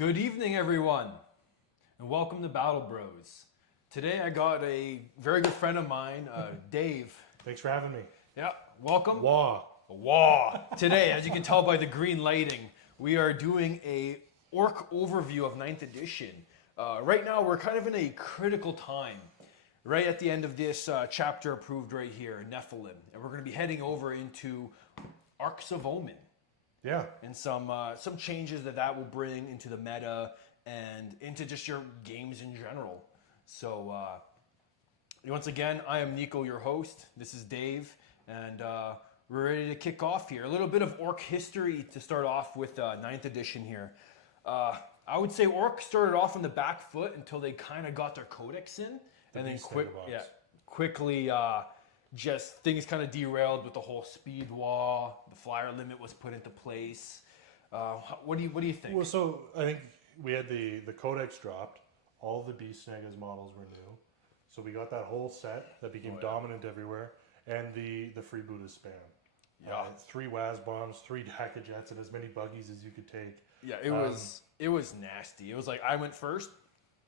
Good evening, everyone, and welcome to Battle Bros. Today I got a very good friend of mine, Dave. Thanks for having me. Yeah, welcome. Wah. Today, as you can tell by the green lighting, we are doing a orc overview of 9th edition. Right now, we're kind of in a critical time. Right at the end of this chapter approved right here, Nephilim, and we're going to be heading over into Arks of Omen. Yeah. And some changes that will bring into the meta and into just your games in general. So once again, I am Niko, your host. This is Dave, and we're ready to kick off here. A little bit of orc history to start off with 9th edition here. I would say orcs started off on the back foot until they kind of got their codex in, and then quickly just things kind of derailed with the whole speed wall. The flyer limit was put into place. What do you think? Well, so I think we had the codex dropped. All the Beast Negas models were new. So we got that whole set that became dominant everywhere. And the freebooter spam. Yeah. 3 WAS bombs, 3 Dakka jets, and as many buggies as you could take. Yeah, it was nasty. It was like, I went first.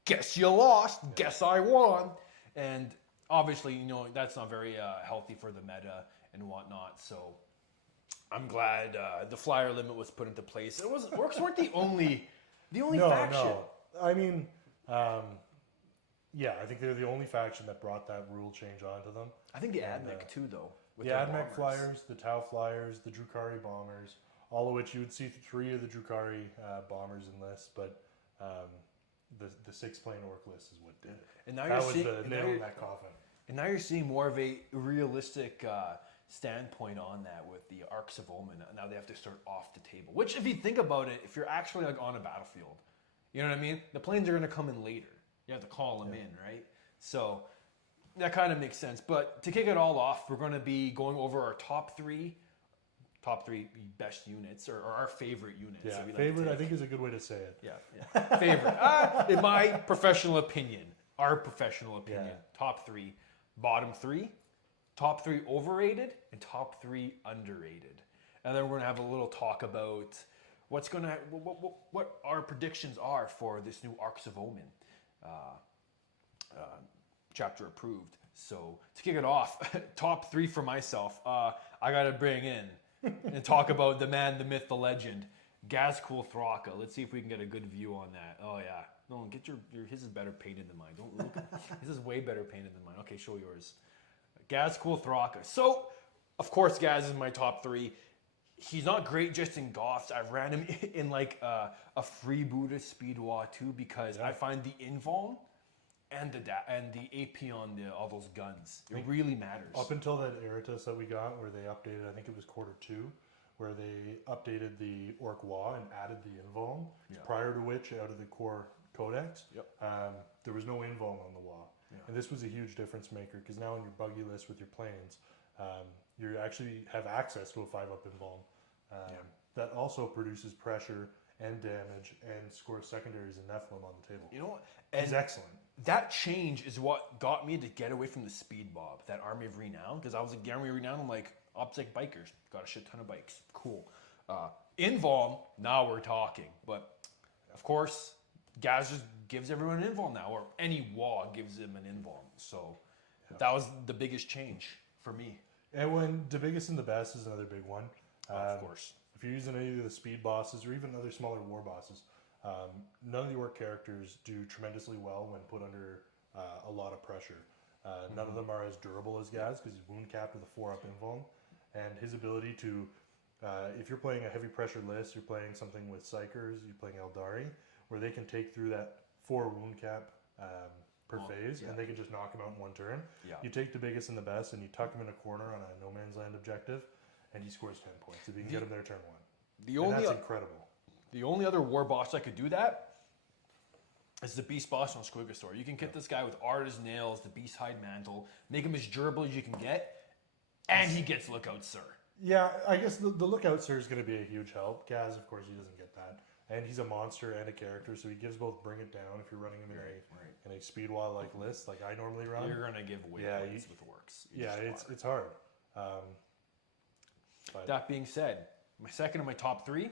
Guess you lost. Yeah. Guess I won. And obviously, that's not very healthy for the meta and whatnot. So I'm glad the flyer limit was put into place. Orcs weren't the only faction. No. I mean, I think they're the only faction that brought that rule change onto them. I think the Admech too, though. With the Admech flyers, the Tau flyers, the Drukhari bombers, all of which you would see 3 of the Drukhari bombers in lists, but the 6-plane orc list is what did it. And now that was the nail in that coffin. And now you're seeing more of a realistic standpoint on that with the Arks of Omen. Now they have to start off the table. Which, if you think about it, if you're actually like on a battlefield, you know what I mean? The planes are going to come in later. You have to call them in, right? So that kind of makes sense. But to kick it all off, we're going to be going over our top three best units, or our favorite units. Yeah, that we favorite, like I think, is a good way to say it. Yeah. Favorite. In my professional opinion, top 3, bottom 3, top 3 overrated, and top 3 underrated. And then we're going to have a little talk about what our predictions are for this new Arks of Omen chapter approved. So to kick it off, top 3 for myself, I got to bring in and talk about the man, the myth, the legend, Gazkul Thraka. Let's see if we can get a good view on that. Oh yeah, no, get your his is better painted than mine. Don't look. His is way better painted than mine. Okay, show yours. Gazkul Thraka. So, of course, Gaz is my top 3. He's not great just in Goths. I've ran him in like a freebooter speed war too, because I find the invuln and the AP on all those guns, it really matters. Up until that Eratus that we got, where they updated, I think it was quarter 2, where they updated the Orc Wa and added the invuln. Prior to which, out of the core codex, there was no invuln on the Wa. And this was a huge difference maker, because now in your buggy list with your planes, you actually have access to a 5-up invuln that also produces pressure and damage and scores secondaries and Nephilim on the table. You know what? It's excellent. That change is what got me to get away from the speed bob, that Army of Renown, because I was like, Army of Renown, I'm like, Optic bikers, got a shit ton of bikes, cool. Invuln, now we're talking, but of course, Gaz just gives everyone an invuln now, or any Wa gives him an invuln, so that was the biggest change for me. And when the biggest and the best is another big one. Of course. If you're using any of the speed bosses, or even other smaller war bosses, none of the orc characters do tremendously well when put under a lot of pressure. None of them are as durable as Gaz, because he's wound capped with a 4-up invuln. And his ability to, if you're playing a heavy pressure list, you're playing something with Psychers, you're playing Eldari, where they can take through that 4 wound cap per phase, and they can just knock him out in 1 turn. You take the biggest and the best, and you tuck him in a corner on a no man's land objective, and he scores 10 points if you can get him there turn 1. That's incredible. The only other war boss that could do that is the beast boss on Squigosaur. You can get this guy with Arta's nails, the beast hide mantle, make him as durable as you can get, and he gets Lookout Sir. Yeah, I guess the Lookout Sir is going to be a huge help. Gaz, of course, he doesn't get that. And he's a monster and a character, so he gives both Bring It Down if you're running him in a speed wall like list, like I normally run. You're going to give away points with Orcs. It's hard. That being said, my second of my top 3,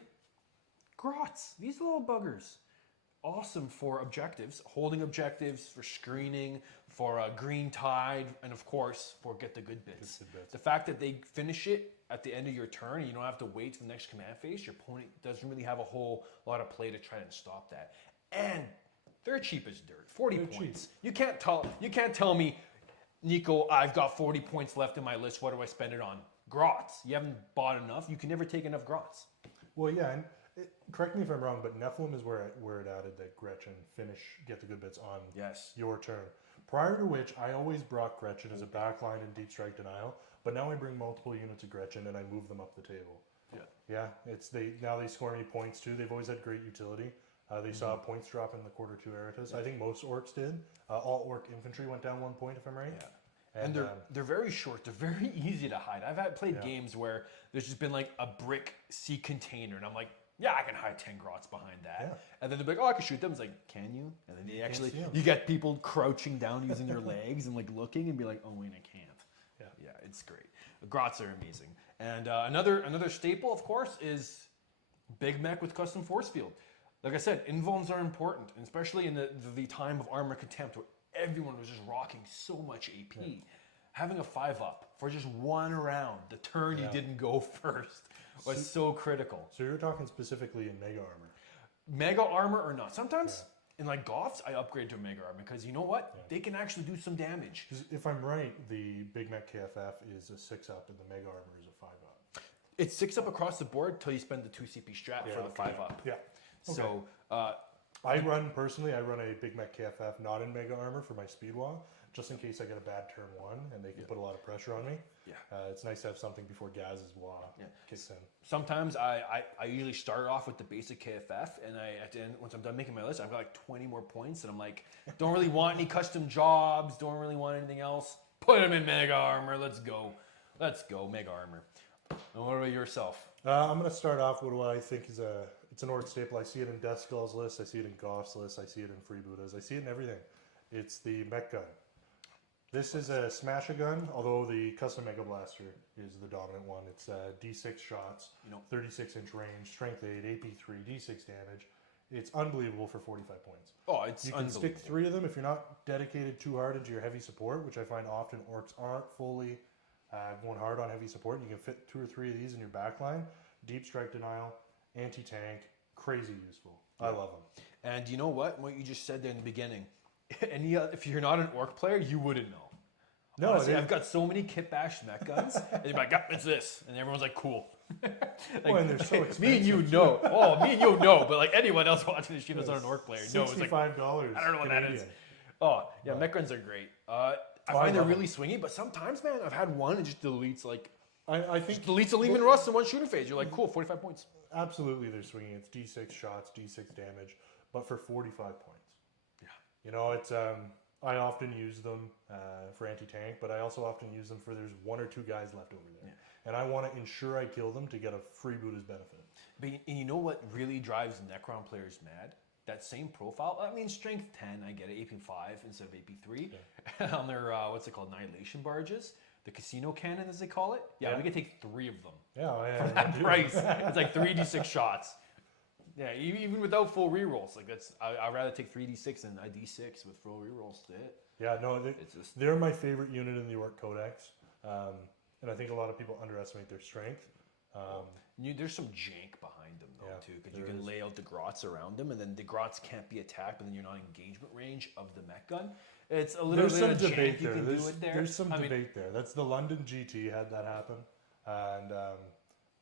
Grots. These little buggers. awesome for objectives, holding objectives, for screening, for green tide, and of course for get the good bits. The fact that they finish it at the end of your turn and you don't have to wait to the next command phase, your opponent doesn't really have a whole lot of play to try and stop that. And they're cheap as dirt. 40 points. You can't tell me, Niko, I've got 40 points left in my list. What do I spend it on? Grots. You haven't bought enough. You can never take enough Grots. Well, yeah, and correct me if I'm wrong, but Nephilim is where it added that Gretchen get the good bits on your turn. Prior to which, I always brought Gretchen as a backline in Deep Strike Denial, but now I bring multiple units of Gretchen and I move them up the table. Yeah. Now they score me points too. They've always had great utility. They saw points drop in the Quarter 2 Eratus. I think most orcs did. All orc infantry went down 1 point, if I'm right. Yeah. And they're very short. They're very easy to hide. I've played games where there's just been like a brick sea container, and I'm like, yeah, I can hide 10 Grots behind that. Yeah. And then they're like, oh, I can shoot them. It's like, can you? And then you get people crouching down using their legs and like looking and be like, oh wait, I can't. Yeah, it's great. The Grots are amazing. And another staple, of course, is Big Mech with custom force field. Like I said, invulns are important, and especially in the time of Armor Contempt where everyone was just rocking so much AP. Yeah. Having a 5-up for just one round, the turn you didn't go first, was so critical. So you're talking specifically in Mega Armor? Mega Armor or not. Sometimes in like Goths, I upgrade to Mega Armor because you know what? Yeah. They can actually do some damage. If I'm right, the Big Mech KFF is a 6-up and the Mega Armor is a 5-up. It's 6-up across the board till you spend the 2 CP strap for the 5-up. Yeah. Okay. So I run a Big Mech KFF not in Mega Armor for my Speed Wall, just in case I get a bad turn 1 and they can put a lot of pressure on me. Yeah. It's nice to have something before Gaz's Wah kicks in. Sometimes I usually start off with the basic KFF, and at the end, once I'm done making my list, I've got like 20 more points, and I'm like, don't really want any custom jobs, don't really want anything else. Put them in Mega Armor. Let's go, Mega Armor. And what about yourself? I'm going to start off with what I think is it's an orc staple. I see it in Death Skull's list. I see it in Goth's list. I see it in Freebooters. I see it in everything. It's the Mech Gun. This is a Smash-A-Gun, although the Custom Mega Blaster is the dominant one. It's D6 shots, 36-inch range, Strength 8, AP 3, D6 damage. It's unbelievable for 45 points. Oh, it's You can stick 3 of them if you're not dedicated too hard into your heavy support, which I find often orcs aren't fully going hard on heavy support. You can fit 2 or 3 of these in your backline. Deep Strike Denial, anti-tank, crazy useful. I love them. And you know what you just said there in the beginning, if you're not an orc player, you wouldn't know. No, honestly, I've got so many kit bashed mech guns, and you're like, it's this, and everyone's like, cool. Well, and they're so expensive. Me and you know. Oh, me and you know, but like anyone else watching the stream that's not an orc player knows. $65. I don't know what that is. Oh, yeah, mech guns are great. I find they're really swingy, but sometimes, man, I've had one and just deletes like I think deletes a Lehman Russ in one shooting phase. You're like, cool, 45 points. Absolutely, they're swinging. It's D6 shots, D6 damage, but for 45 points. Yeah. It's I often use them for anti-tank, but I also often use them for there's 1 or 2 guys left over there. Yeah. And I want to ensure I kill them to get a freebooter's benefit. But you know what really drives Necron players mad? That same profile. I mean, strength 10, I get it, AP 5 instead of AP 3. Yeah. On their, what's it called, Annihilation barges. The casino cannon, as they call it. Yeah, we can take 3 of them. Yeah, for that price. It's like 3d6 shots. Yeah, even without full rerolls. Like I'd rather take 3d6 than a d6 with full rerolls. Yeah, no, they're my favorite unit in the Orc Codex. And I think a lot of people underestimate their strength. There's some jank behind them though too, because you can lay out the grots around them, and then the grots can't be attacked, but then you're not in engagement range of the mech gun. It's a little bit of debate there. There's some debate there. That's the London GT had that happen, and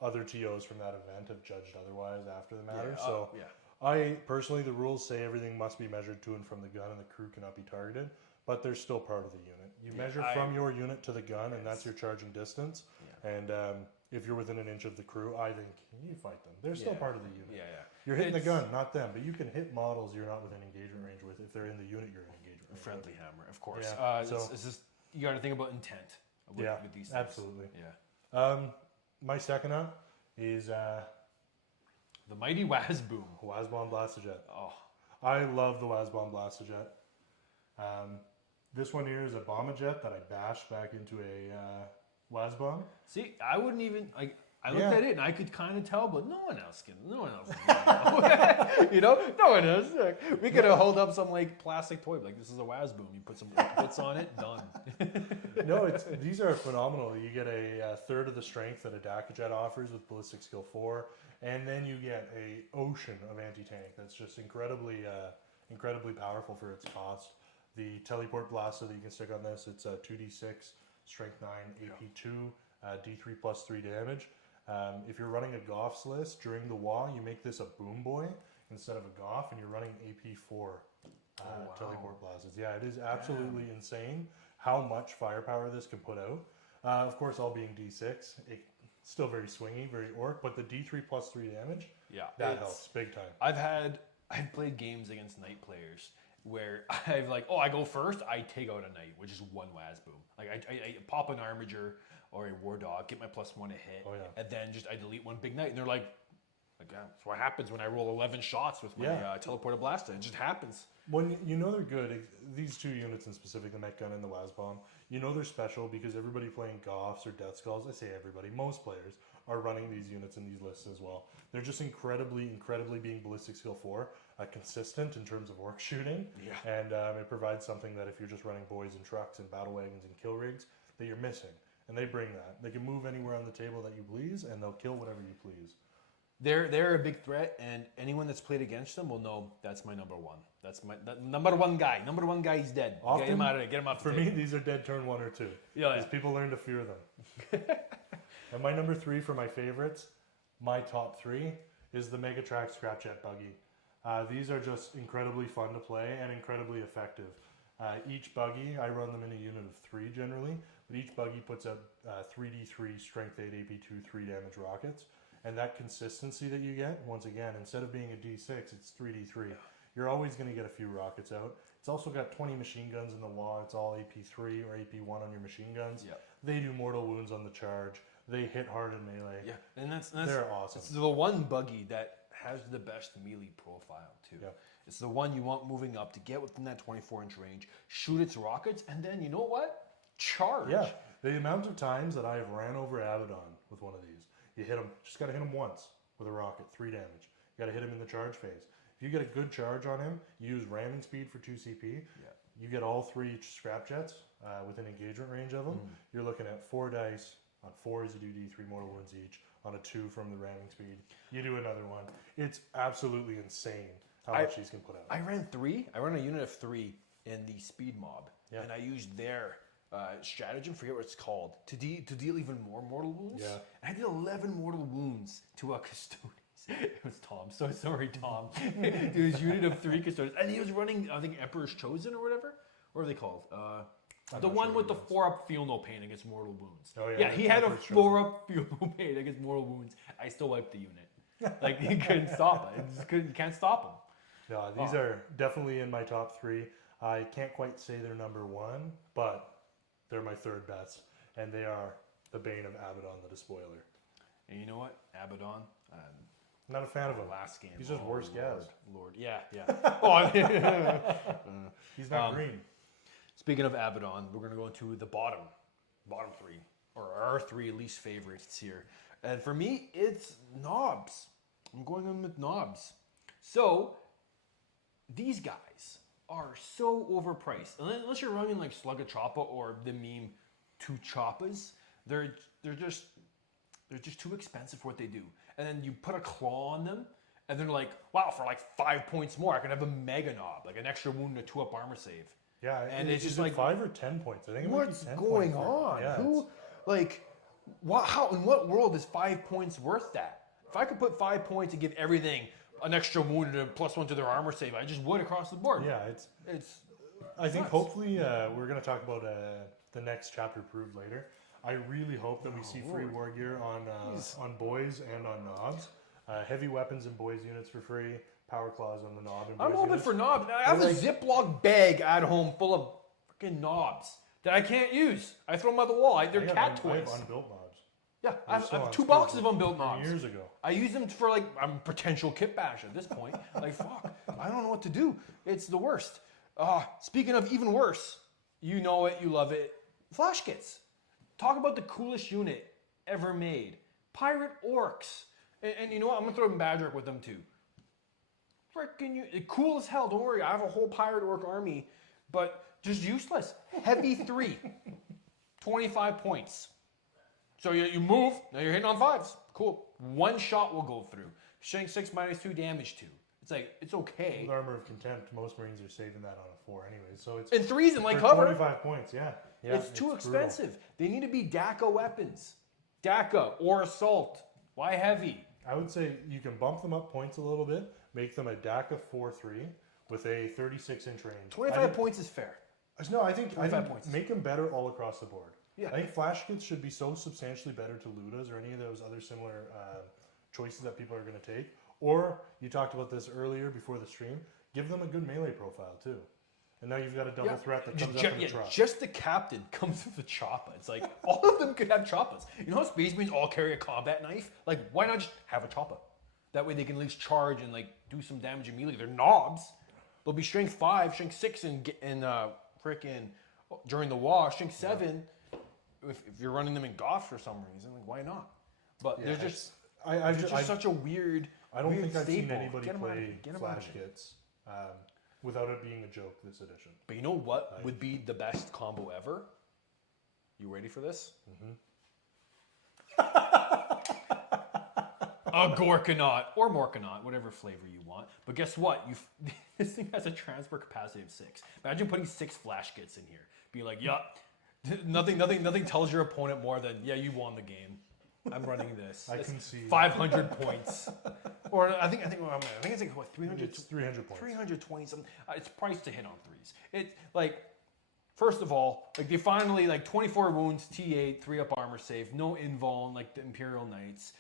other TOs from that event have judged otherwise after the matter. I personally, the rules say everything must be measured to and from the gun, and the crew cannot be targeted, but they're still part of the unit. You measure from your unit to the gun, and that's your charging distance. Yeah. And if you're within an inch of the crew, I think you fight them. They're still part of the unit. Yeah. You're hitting the gun, not them, but you can hit models you're not within engagement range with. If they're in the unit, you're in engagement range. Friendly hammer, of course. Yeah. It's just, you got to think about intent with these things. Absolutely. Yeah. My second up is the mighty Wazboom. Wazbomb Blastojet. Oh, I love the Wazbomb Blastojet. This one here is a Bombajet that I bashed back into a Wazbomb. See, I wouldn't even I looked at it and I could kind of tell, but no one else can. No one else can. You know, no one else. We could have held up some like plastic toy, like this is a WAAAAAAAHG boom. You put some bits on it, done. No, these are phenomenal. You get a third of the strength that a Dakajet offers with ballistic skill 4, and then you get a ocean of anti-tank that's just incredibly powerful for its cost. The teleport blaster that you can stick on this, it's 2d6, strength 9, AP 2, d3 plus 3 damage. If you're running a Goff's list during the WAA, you make this a Boom Boy instead of a Goff, and you're running AP 4 teleport blasters. Yeah, it is absolutely insane how much firepower this can put out. Of course, all being d6, it's still very swingy, very orc, but the d3 plus 3 damage, that helps big time. I've played games against knight players where I've like, I go first, I take out a knight, which is one WAAAAAAAHG boom. Like I pop an armiger or a war dog, get my +1 to hit, and then I delete one big knight, and they're like that's what happens when I roll 11 shots with my teleported blaster. It just happens. When you know they're good, these two units in specific, the Mech Gun and the WAAAAAAAHG Bomb, you know they're special because everybody playing Goffs or Death Skulls, I say everybody, most players are running these units in these lists as well. They're just incredibly being ballistic skill 4, consistent in terms of orc shooting, and it provides something that if you're just running boys and trucks and battle wagons and kill rigs, that you're missing. And they bring that. They can move anywhere on the table that you please, and they'll kill whatever you please. They're a big threat, and anyone that's played against them will know that's my number one. That's my number one guy. Number one guy, he's dead. Often, get him out of there. Get him out. For me, these are dead turn 1 or 2. Because people learn to fear them. And my number 3 for my favorites, my top 3, is the Megatrack Scrapjet Buggy. These are just incredibly fun to play and incredibly effective. Each buggy, I run them in a unit of 3 generally, but each buggy puts out 3d3 strength 8 AP2 3 damage rockets. And that consistency that you get, once again, instead of being a d6, it's 3d3. You're always going to get a few rockets out. It's also got 20 machine guns in the WAA. It's all AP3 or AP1 on your machine guns. They do mortal wounds on the charge. They hit hard in melee. And they're awesome. It's the one buggy that has the best melee profile too. It's the one you want moving up to get within that 24-inch range, shoot its rockets, and then you know what? Charge. Yeah, the amount of times that I have ran over Abaddon with one of these. You hit him, just got to hit him once with a rocket, 3 damage. You got to hit him in the charge phase. If you get a good charge on him, you use ramming speed for 2 CP. You get all 3 scrapjets within engagement range of them. You're looking at 4 dice. On 4s, you do D3 mortal wounds each. On a 2 from the ramming speed, you do another one. It's absolutely insane how much these can put out. I ran 3. I ran a unit of 3 in the speed mob, and I used their stratagem, forget what it's called, to deal even more mortal wounds. And I did 11 mortal wounds to a Custodes. It was Tom. So sorry, Tom. It was unit of 3 Custodes, and he was running, I think, Emperor's Chosen or whatever. What are they called? The one with the 4-up feel no pain against mortal wounds. He had a 4-up feel no pain against mortal wounds. I still wiped the unit. Like, he couldn't stop it. You can't stop him. No, these are definitely in my top 3. I can't quite say they're number 1, but they're my 3rd best, and they are the bane of Abaddon the Despoiler. And you know what? Abaddon, not a fan of him. Last game. He's just worse Gaz. Lord. He's not green. Speaking of Abaddon, we're going to go into the bottom 3, or our 3 least favorites here. And for me, it's knobs. I'm going in with knobs. So, these guys are so overpriced. Unless you're running like Slug a Choppa or the meme 2 Choppas, they're just too expensive for what they do. And then you put a claw on them, and they're like, wow, for like 5 points more, I can have a mega knob, like an extra wound and a 2-up armor save. Yeah, and it's just like 5 or 10 points. I think it what's might be 10 going points. on? Yeah, How in what world is 5 points worth that? If I could put 5 points and give everything an extra wound and a +1 to their armor save, I just would across the board. Yeah, it's. I think hopefully we're going to talk about the next chapter proved later. I really hope that we see free war gear on boys and on knobs. Heavy weapons and boys units for free. Power claws on the knob. And I'm hoping for knobs. I have a Ziploc bag at home full of freaking knobs that I can't use. I throw them at the wall. They're cat toys. I have unbuilt knobs. Yeah, I have 2 boxes of unbuilt knobs. Years ago. I use them for like, I'm a potential kit bash at this point. Like, fuck, I don't know what to do. It's the worst. Speaking of even worse, you know it, you love it. Flash kits. Talk about the coolest unit ever made. Pirate Orks. And you know what? I'm going to throw Badrick with them too. Freaking cool as hell. Don't worry. I have a whole Pirate Ork army, but just useless. Heavy 3. 25 points. So you move. Now you're hitting on 5s. Cool. One shot will go through. Strength 6 minus 2 damage 2. It's like, it's okay. With Armor of Contempt, most Marines are saving that on a 4 anyways. So it's and 3s in light cover. 25 points, yeah. It's too expensive. Brutal. They need to be DACA weapons. DACA or Assault. Why heavy? I would say you can bump them up points a little bit, make them a DACA 4-3 with a 36-inch range. 25 points is fair. No, I think points. Make them better all across the board. Yeah. I think flash kits should be so substantially better to Ludas or any of those other similar choices that people are going to take. Or, you talked about this earlier before the stream, give them a good melee profile too. And now you've got a double threat that comes up in the truck. Just the captain comes with a choppa. It's like, all of them could have choppas. You know how Space Marines all carry a combat knife? Like, why not just have a choppa? That way they can at least charge and like do some damage immediately. They're knobs. They'll be strength 5, strength 6 in freaking during the war, strength 7 if you're running them in Goth for some reason. Like, why not? But they're just such a weird I don't think I've staple. seen anybody play flash kits without it being a joke this edition. But you know what would be the best combo ever? You ready for this? A Gorkanaut or Morkanaut, whatever flavor you want. But guess what? This thing has a transport capacity of 6. Imagine putting 6 flash kits in here. Be like, yeah, nothing tells your opponent more than, yeah, you won the game. I'm running this. I can see 500 points, or I think it's like what 300. It's 300 points. 320 something. It's priced to hit on 3s. It's like, first of all, like they finally like 24 wounds, T8, 3-up armor save, no invuln like the Imperial Knights.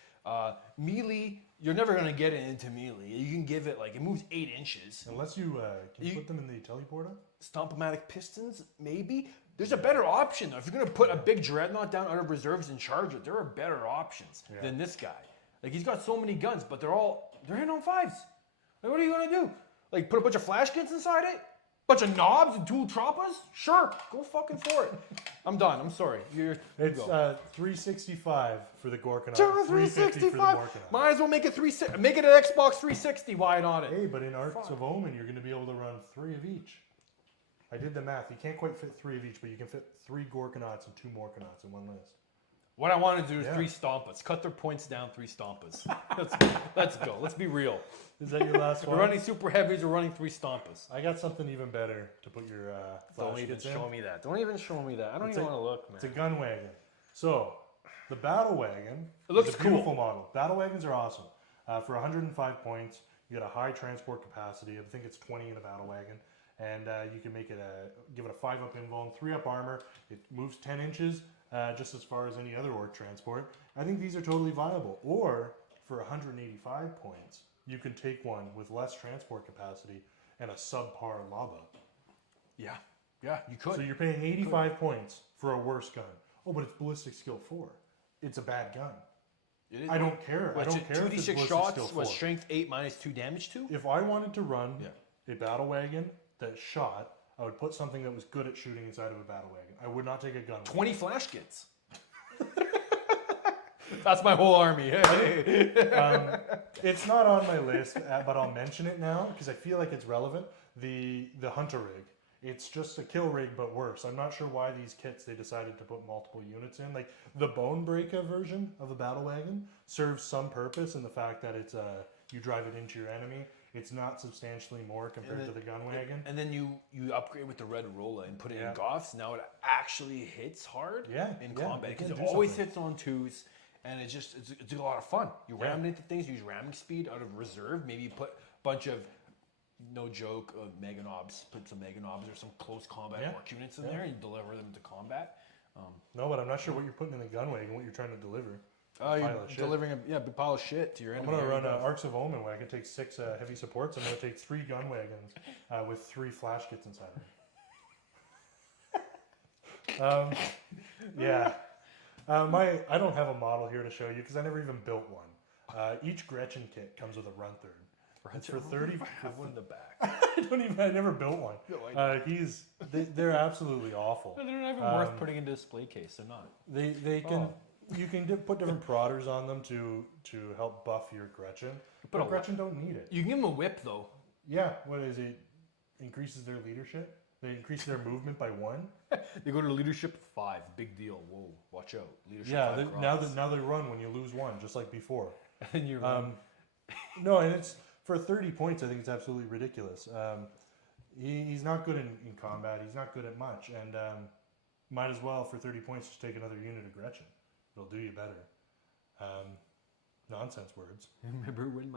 Melee, you're never gonna get it into melee. You can give it like it moves 8 inches. Unless you can you put them in the teleporter. Stompomatic pistons, maybe. There's a better option. If you're going to put a big dreadnought down out of reserves and charge it, there are better options than this guy. Like, he's got so many guns, but they're hitting on 5s. Like, what are you going to do? Like, put a bunch of flash kits inside it? Bunch of knobs and dual choppas? Sure, go fucking for it. I'm done. I'm sorry. It's 365 for the Gorkanaut. 350 for the Morkanaut. Might as well make it 360. Make it an Xbox 360. Why not it? Hey, but in Arts of Omen, you're going to be able to run 3 of each. I did the math. You can't quite fit 3 of each, but you can fit 3 Gorkanauts and 2 Morkanauts in one list. What I want to do is 3 Stompas. Cut their points down, 3 Stompas. Let's go. Let's be real. Is that your last one? We're running super heavies. We're running 3 Stompas. I got something even better to put your flash Don't even kits in. show me that. Don't even show me that. I don't even want to look, man. It's a gun wagon. So, the Battle Wagon looks is a beautiful model. Battle Wagons are awesome. For 105 points, you got a high transport capacity. I think it's 20 in a Battle Wagon. And you can make it give it a 5-up invuln, 3-up armor. It moves 10 inches, just as far as any other orc transport. I think these are totally viable. Or for 185 points, you can take one with less transport capacity and a subpar lava. Yeah, you could. So you're paying 85 points for a worse gun. Oh, but it's ballistic skill 4. It's a bad gun. It is. I don't care. I don't care if it's 2d6 ballistic shots skill 4. was strength 8 minus 2 damage 2. If I wanted to run a battle wagon that shot, I would put something that was good at shooting inside of a battle wagon. I would not take a gun. 20 flash kits. That's my whole army. Hey. It's not on my list, but I'll mention it now because I feel like it's relevant. The Hunter rig. It's just a kill rig, but worse. I'm not sure why these kits they decided to put multiple units in. Like the Bonebreaker version of the battle wagon serves some purpose in the fact that it's you drive it into your enemy. It's not substantially more compared to the gun wagon. And then you upgrade with the red Rolla and put it in Goths. Now it actually hits hard in combat because it always hits on 2s. And it's a lot of fun. You ram into things, use ramming speed out of reserve. Maybe you put a bunch of, no joke, Mega Knobs. Put some Mega Knobs or some close combat orc units in there and you deliver them to combat. No, but I'm not sure what you're putting in the gun wagon, what you're trying to deliver. You're delivering a big pile of shit to your enemy. I'm going to run an Arcs of Omen wagon, take 6 heavy supports. I'm going to take 3 gun wagons with 3 flash kits inside of them. I don't have a model here to show you because I never even built one. Each Gretchen kit comes with a run third. It's for 30. I have one in the back. I never built one. No, they're absolutely awful. They're not even worth putting into a display case. They're not. They can. You can put different prodders on them to help buff your Gretchen. But Gretchen don't need it. You can give them a whip though. Yeah, what is it? Increases their leadership. They increase their movement by 1. They go to leadership 5. Big deal. Whoa, watch out. Leadership Yeah, 5 now they run when you lose 1, just like before. And you run. No, and it's for 30 points. I think it's absolutely ridiculous. He's not good in combat. He's not good at much, and might as well for 30 points just take another unit of Gretchen. It'll do you better. Nonsense words. Remember when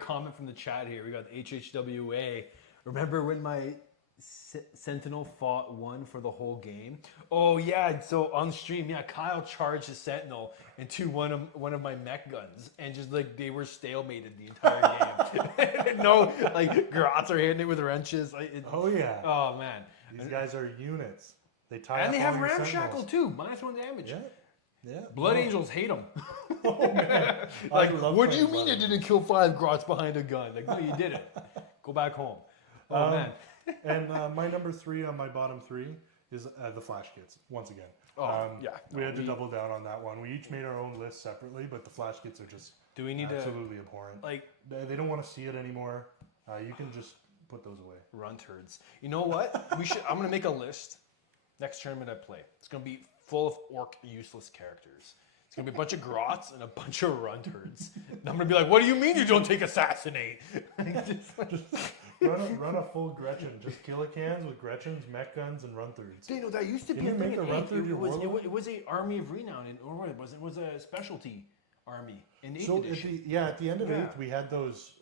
comment from the chat here. We got HHWA. Remember when my Sentinel fought 1 for the whole game? Oh yeah, so on stream, yeah, Kyle charged his Sentinel into one of my mech guns, and just like they were stalemated the entire game. No, like Grots are hitting it with wrenches. Oh yeah. Oh man, these guys are units. They tie and up they all have your Ramshackle Sentinels. too, -1 damage. Yeah. Yeah. Blood Angels hate them. Oh man. Like, I love what do you playing mean Blood it didn't kill 5 Grots behind a gun? Like, no, you didn't. Go back home. Oh man. And my number 3 on my bottom 3 is the Flash Kits, once again. Yeah. We had to double down on that one. We each made our own list separately, but the Flash Kits are just Do we need absolutely abhorrent. like They don't want to see it anymore. You can just put those away. run turds? You know what? I'm gonna make a list. Next tournament I play, it's gonna be full of orc useless characters. It's gonna be a bunch of Grots and a bunch of run turds. And I'm gonna be like, what do you mean you don't take assassinate? Just run a full Gretchen. Just Killicans with Gretchens, mech guns, and run thirds. You know, that used to be Can a you thing make in a run eighth. through your warlord? It was a army of renown, or what it was? It was a specialty army in 8th So edition. at the end of Yeah. 8th, we had those.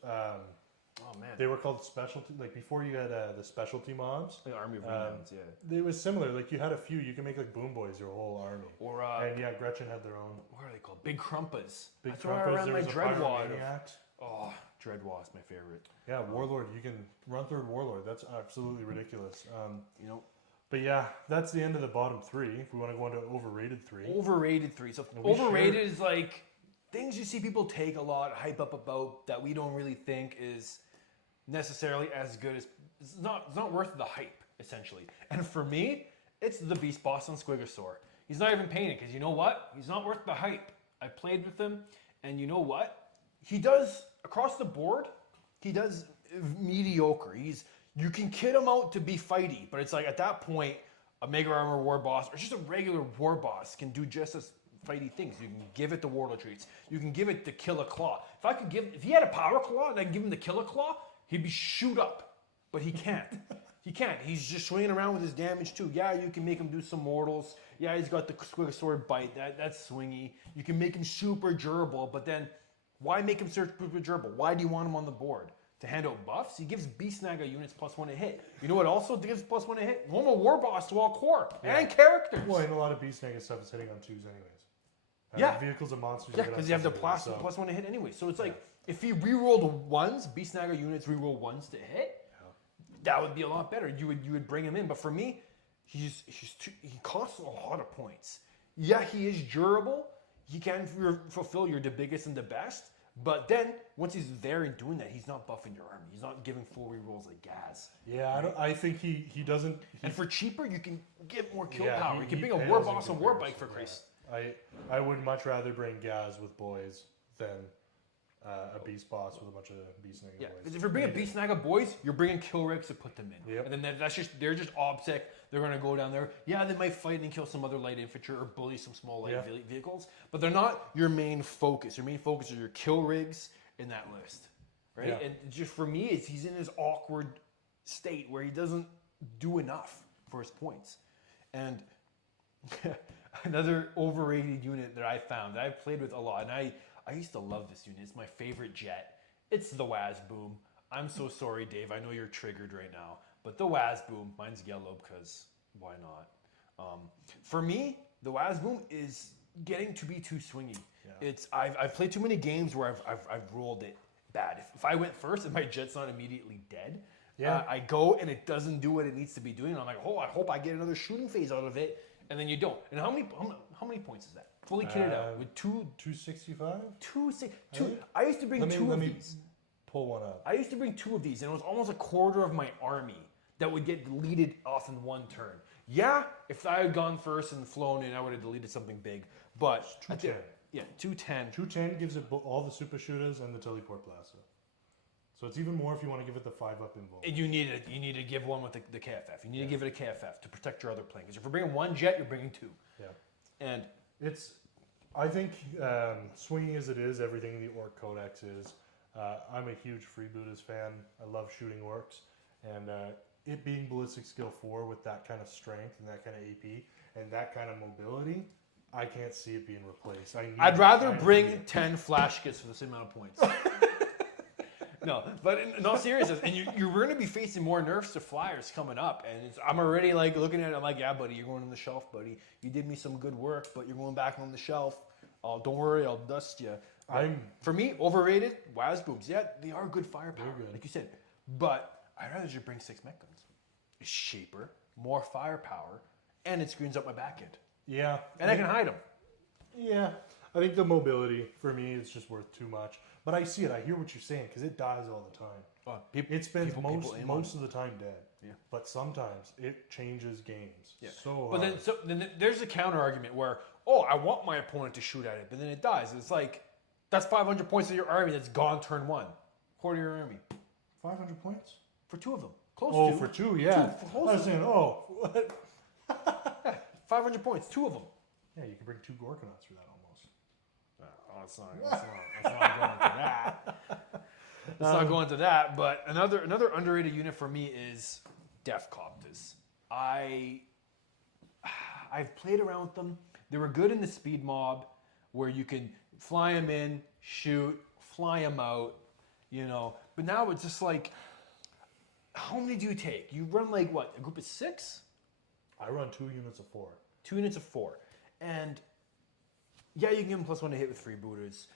Oh man, They were called specialty. Like before, you had the specialty mobs. the army of renowns, yeah. It was similar. Like you had a few. You can make like Boom Boys your whole army. Or And yeah, Gretchen had their own. what are they called? Big Krumpas. Big That's where I Trumpers. ran There my was a Dreadwad. Pyromaniac. Oh, Dreadwad is my favorite. Yeah, Warlord. You can run third Warlord. That's absolutely ridiculous. You know, But yeah, that's the end of the bottom 3. If we want to go into overrated 3. overrated 3. So we overrated is like things you see people take a lot, hype up about that we don't really think is necessarily as good as it's not worth the hype essentially. And for me, it's the Beast Boss on Squigosaur. He's not even painted because you know what? He's not worth the hype. I played with him, and you know what? He does across the board. He does mediocre. You can kid him out to be fighty, but it's like at that point, a Mega Armor War Boss or just a regular War Boss can do just as fighty things. You can give it the Warlord traits. You can give it the Killer Claw. If he had a Power Claw and I can give him the Killer Claw, he'd be shoot up, but he can't. He can't. He's just swinging around with his damage too. Yeah, you can make him do some mortals. Yeah, he's got the Squigosaur bite. That's swingy. You can make him super durable, but then why make him super durable? Why do you want him on the board? To hand out buffs? He gives Beast Naga units +1 a hit. You know what also gives +1 a hit? Normal War Boss to all core and characters. Well, and a lot of Beast Nega stuff is hitting on 2s anyways. Yeah. Vehicles and monsters. Yeah, because you have the plastic +1 to hit anyway. So it's like if he rerolled 1s, Beast Naga units reroll 1s to hit, that would be a lot better. You would bring him in. But for me, he costs a lot of points. Yeah, he is durable. He can fulfill your the biggest and the best. But then, once he's there and doing that, he's not buffing your army. He's not giving full rerolls like Gaz. Yeah, I think he doesn't. And for cheaper, you can get more kill Yeah, power. You can bring a pales War in Boss and War Bike comparison, for Christ. I would much rather bring Gaz with boys than a Beast Boss with a bunch of Beast Nega Yeah, boys. because if you're bringing Beast Naga boys, you're bringing kill rigs to put them in. Yep. And then they're just obsec. They're going to go down there. Yeah, they might fight and kill some other light infantry or bully some small light vehicles, but they're not your main focus. Your main focus are your kill rigs in that list, right? Yeah. And just for me, he's in this awkward state where he doesn't do enough for his points. And another overrated unit that I found that I've played with a lot, and I used to love this unit. It's my favorite jet. It's the WHAAAAAAHG. I'm so sorry, Dave. I know you're triggered right now, but the WHAAAAAAHG. Mine's yellow because why not? For me, the WHAAAAAAAHG is getting to be too swingy. Yeah. I've played too many games where I've rolled it bad. If I went first and my jet's not immediately dead, I go and it doesn't do what it needs to be doing. And I'm like, oh, I hope I get another shooting phase out of it, and then you don't. And how many points is that? Fully kitted out with 265. I used to bring two of these. Pull one up. I used to bring 2 of these, and it was almost a quarter of my army that would get deleted off in one turn. Yeah, if I had gone first and flown in, I would have deleted something big. But It's 210. yeah, 210. 210 gives it all the super shooters and the teleport blaster. So it's even more if you want to give it the 5-up invuln. And you need to give one with the KFF. You need to give it a KFF to protect your other plane. Because if you're bringing one jet, you're bringing two. Yeah. And It's, I think, swinging as it is, everything the Ork Codex is. I'm a huge Freebooters fan. I love shooting Orks. And it being Ballistic Skill 4 with that kind of strength and that kind of AP and that kind of mobility, I can't see it being replaced. I'd rather bring 10 flash kits for the same amount of points. No, but in all seriousness, and you're going to be facing more nerfs to flyers coming up, and I'm already like looking at it. I'm like, yeah, buddy, you're going on the shelf, buddy. You did me some good work, but you're going back on the shelf. Oh, don't worry, I'll dust you. For me, overrated. WAS booms, yeah, they are good firepower, good. like you said. But I'd rather just bring 6 mech guns. It's cheaper, more firepower, and it screens up my back end. Yeah. And I can hide them. Yeah. I think the mobility, for me, is just worth too much. But I see it. I hear what you're saying, because it dies all the time. It spends most of the time dead. Yeah. But sometimes it changes games. Yeah. So but then there's a counter argument where, oh, I want my opponent to shoot at it, but then it dies. It's like, that's 500 points of your army that's gone turn 1. Quarter of your army. 500 points? For 2 of them. Close Oh, to. for 2, yeah. I was saying, oh, what? Yeah, 500 points, 2 of them. Yeah, you can bring 2 Gorkonauts for that almost. Oh, it's not going to that. Let's not go into that. But another underrated unit for me is Def Copters. I've played around with them. They were good in the speed mob, where you can fly them in, shoot, fly them out, But now it's just like, how many do you take? You run like what? A group of 6? I run 2 units of 4. 2 units of 4, and yeah, you can give them +1 to hit with freebooters.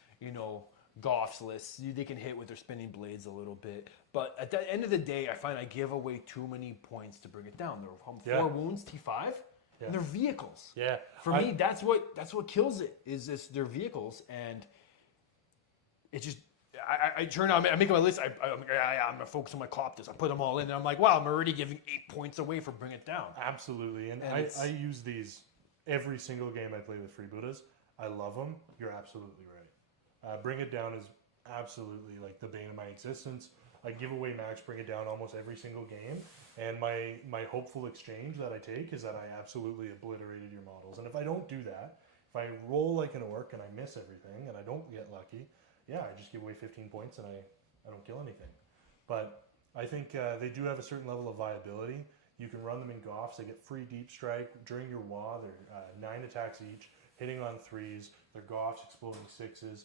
Goff's lists, they can hit with their spinning blades a little bit. But at the end of the day, I find I give away too many points to bring it down. They're 4 wounds, T5, and they're vehicles. Yeah. For me, that's what kills it, is their vehicles. And it just, I turn out, I make my list, I'm going to focus on my Copters. I put them all in, and I'm like, wow, I'm already giving 8 points away for bring it down. Absolutely. And I use these every single game I play with freebooters. I love them. You're absolutely right. Bring it down is absolutely like the bane of my existence. I give away max bring it down almost every single game, and my hopeful exchange that I take is that I absolutely obliterated your models. And if I don't do that, if I roll like an orc and I miss everything and I don't get lucky, yeah, I just give away 15 points and I don't kill anything. But I think they do have a certain level of viability. You can run them in Goffs. They get free deep strike during your WAA. They're 9 attacks each, hitting on 3s. They're Goffs, exploding 6s.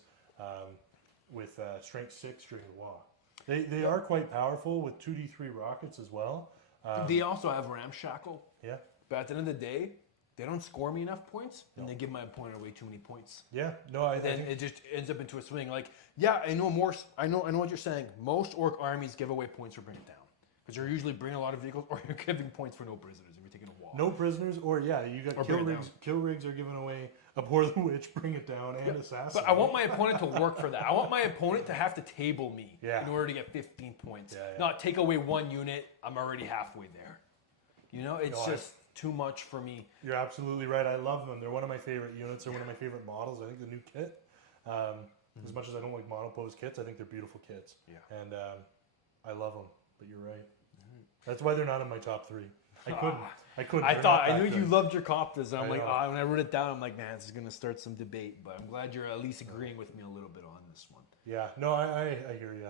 With strength 6 during the WAA. They are quite powerful with 2d3 rockets as well. They also have Ramshackle. Yeah. But at the end of the day, they don't score me enough points, and they give my opponent away too many points. Yeah. No, I then think it just ends up into a swing. Like, yeah, I know what you're saying. Most Orc armies give away points for bring it down, because you're usually bringing a lot of vehicles, or you're giving points for no prisoners if you're taking a WAA. no prisoners, or you got kill rigs. Kill rigs are giving away Abhor the Witch, bring it down, and assassin. But I want my opponent to work for that. I want my opponent to have to table me Yeah. in order to get 15 points. Yeah. Not take away 1 unit. I'm already halfway there. It's No, just too much for me. You're absolutely right. I love them. They're one of my favorite units. They're one of my favorite models. I think the new kit, as much as I don't like monopose kits, I think they're beautiful kits. Yeah. And I love them. But you're right. That's why they're not in my top 3. I couldn't. I knew you loved your Copters. And I'm like, when I wrote it down, I'm like, man, this is going to start some debate. But I'm glad you're at least agreeing with me a little bit on this one. Yeah, no, I hear you.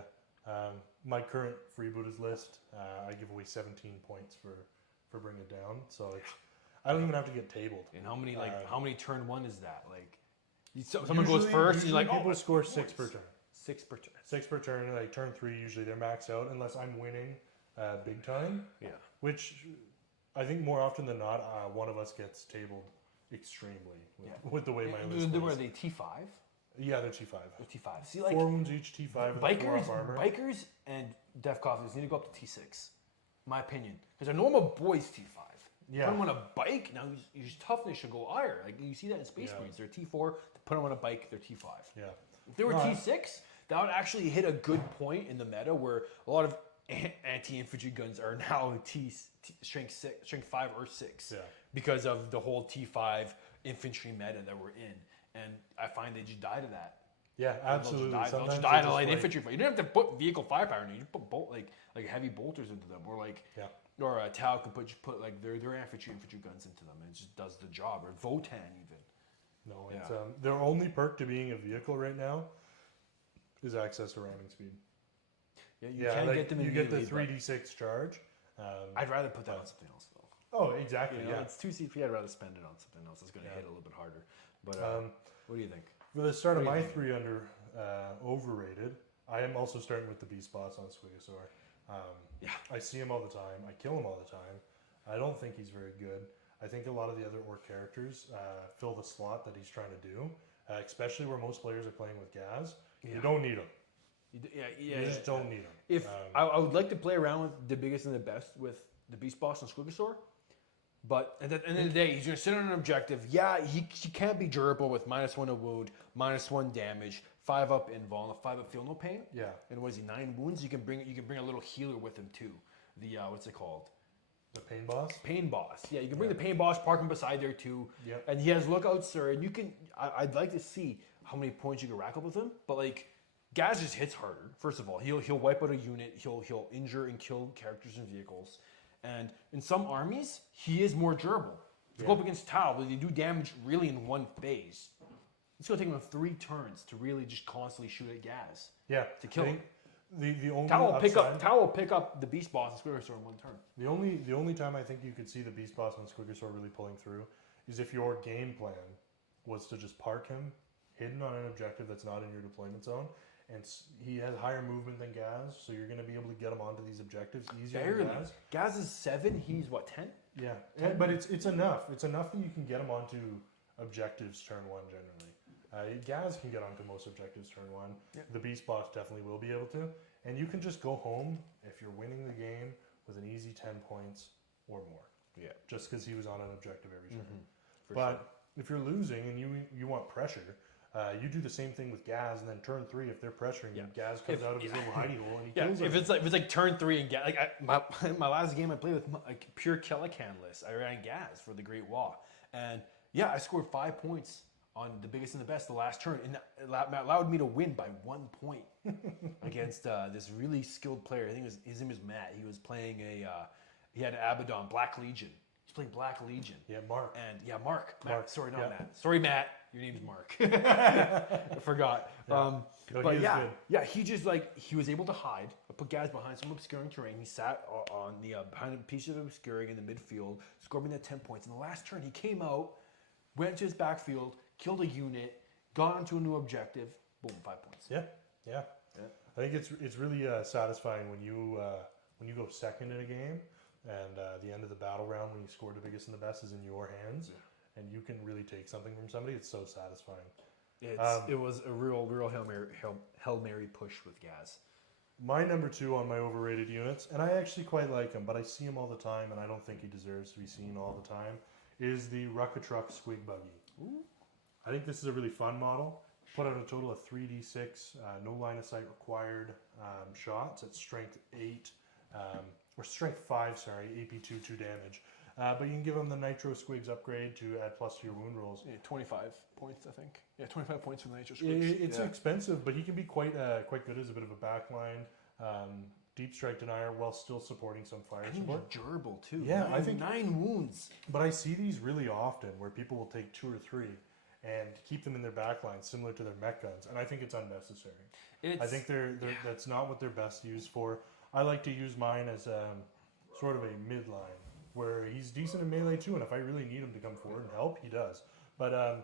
My current freebooters list, I give away 17 points for bring it down. So I don't even have to get tabled. And how many turn 1 is that? Like, someone goes first, and you're like, people score 6 per turn. 6 per turn. 6 per turn. Like turn 3, usually they're maxed out unless I'm winning big time. Yeah. Which I think more often than not, one of us gets tabled extremely with the way my list is. Were they T5? Yeah, they're T5. They're T5. See, like 4 wounds each, T5. Bikers and Def Coffers need to go up to T6. My opinion, because a normal boy's T5. Yeah. Put him on a bike. Now his toughness should go higher. Like you see that in Space Marines, they're T4. Put them on a bike, they're T5. Yeah. If they were T6, that would actually hit a good point in the meta where a lot of anti-infantry guns are now strength 5 or 6 Yeah. because of the whole T5 infantry meta that we're in, and I find they just die to that. Yeah, absolutely. They'll Sometimes just they're die to just light like- infantry. You don't have to put vehicle firepower in it. You just put like heavy bolters into them, or like Yeah. or Tau can put like their infantry guns into them, and it just does the job. Or Votan even. No, Yeah. it's their only perk to being a vehicle right now is access to ramming speed. Yeah, you can get them. You get the immediately, 3d6 charge. I'd rather put that on something else though. Oh, exactly. You know, Yeah. it's 2 CP. I'd rather spend it on something else that's going to hit a little bit harder. But what do you think? For the start of What do my you think? 3 under overrated, I am also starting with the beast boss on Squigosaur. Yeah. I see him all the time. I kill him all the time. I don't think he's very good. I think a lot of the other orc characters fill the slot that he's trying to do, especially where most players are playing with Gaz. You don't need him. You just don't need him. If I would like to play around with the biggest and the best with the beast boss and Squigosaur, but at the end of the day, he's going to sit on an objective. Yeah, he can't be durable with -1 a wound, -1 damage, 5 up invul, and 5 up feel no pain. Yeah. And what is he, 9 wounds? You can bring a little healer with him too. The what's it called? The pain boss? Pain boss. Yeah, you can bring the pain boss, park him beside there too. Yep. And he has lookouts, sir. And you can. I'd like to see how many points you can rack up with him. But like, Gaz just hits harder. First of all, he'll wipe out a unit. He'll injure and kill characters and vehicles. And in some armies, he is more durable. To go up against Tau, they do damage really in one phase. It's gonna take him 3 turns to really just constantly shoot at Gaz. Yeah. To kill I him. think The only Tau will upside- pick up the beast boss and Squigosaur in 1 turn. The only time I think you could see the beast boss on Squigosaur really pulling through is if your game plan was to just park him hidden on an objective that's not in your deployment zone, and he has higher movement than Gaz, so you're going to be able to get him onto these objectives easier Barely. than Gaz. Gaz is 7. He's what, 10? Yeah, but it's enough. It's enough that you can get him onto objectives turn 1 generally. Gaz can get onto most objectives turn 1. Yeah. The beast boss definitely will be able to, and you can just go home if you're winning the game with an easy 10 points or more. Yeah. Just because he was on an objective every turn. For But if you're losing and you want pressure, you do the same thing with Gaz, and then turn 3 if they're pressuring you, Gaz comes out of his little hidey hole and he kills if him. it's like turn 3 and Gaz, like my last game I played with like pure Kellican list, I ran Gaz for the Great Wall, and I scored 5 points on the biggest and the best the last turn, and that allowed me to win by 1 point against this really skilled player. I think his name was Matt. He was playing he had an Abaddon, Black Legion. He's playing Black Legion. Yeah, Mark. And Mark. Sorry, not yeah. Matt. Sorry, Matt. Your name's Mark. I forgot. No, But he is good. he just he was able to hide. I put guys behind some obscuring terrain. He sat on the behind a piece of obscuring in the midfield, scored me that 10 points. In the last turn, he came out, went to his backfield, killed a unit, got onto a new objective. Boom, 5 points. Yeah. I think it's really satisfying when you go second in a game, and the end of the battle round when you score the biggest and the best is in your hands, and you can really take something from somebody. It's so satisfying. It was a real Hail Mary push with Gaz. My number 2 on my overrated units, and I actually quite like him, but I see him all the time, and I don't think he deserves to be seen all the time, is the Ruckatruck Squig Buggy. Ooh. I think this is a really fun model. Put out a total of 3d6, no line of sight required shots at strength 8, or strength 5, sorry, AP 2 damage. But you can give him the Nitro Squigs upgrade to add plus to your wound rolls. Yeah, 25 points, I think. Yeah, 25 points for the nature squibs. It's expensive, but he can be quite good as a bit of a backline. Deep strike denier while still supporting some fire support. He's durable too. Yeah, I think 9 wounds. But I see these really often where people will take 2 or 3 and keep them in their backline, similar to their mech guns, and I think it's unnecessary. I think that's not what they're best used for. I like to use mine as sort of a midline, where he's decent in melee too, and if I really need him to come forward and help, he does. But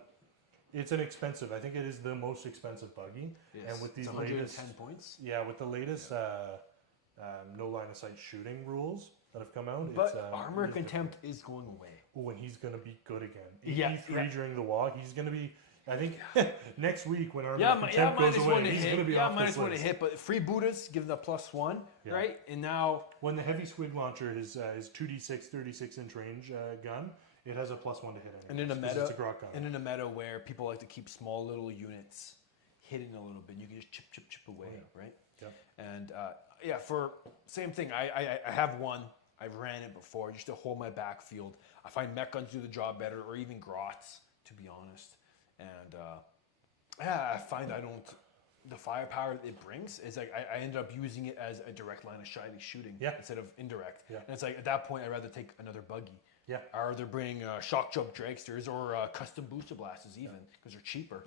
it's inexpensive. I think it is the most expensive buggy, and with these it's 110 points. Yeah, with the latest no line of sight shooting rules that have come out. But Armor Contempt is going away. Oh, and he's going to be good again. Yeah, 83 during the walk. He's going to be, I think, next week when Armor Contempt minus goes 1 away, to he's hit. going to be off minus this 1 to list. hit, but free Buddhas give the +1, right? And now When the heavy squig launcher, his 2d6, 36-inch range gun, it has a +1 to hit. and in a because meta, it's a grok gun. and in a meta where people like to keep small little units hidden a little bit, you can just chip away, right? Yep. And yeah, for same thing. I have one. I've ran it before just to hold my backfield. I find mech guns do the job better, or even grots, to be honest. And yeah, I find I don't. The firepower it brings is like I end up using it as a direct line of sight shooting instead of indirect. Yeah. And it's like at that point I'd rather take another buggy. Yeah. Or they're bringing shock jump dragsters or custom booster blasters even because they're cheaper.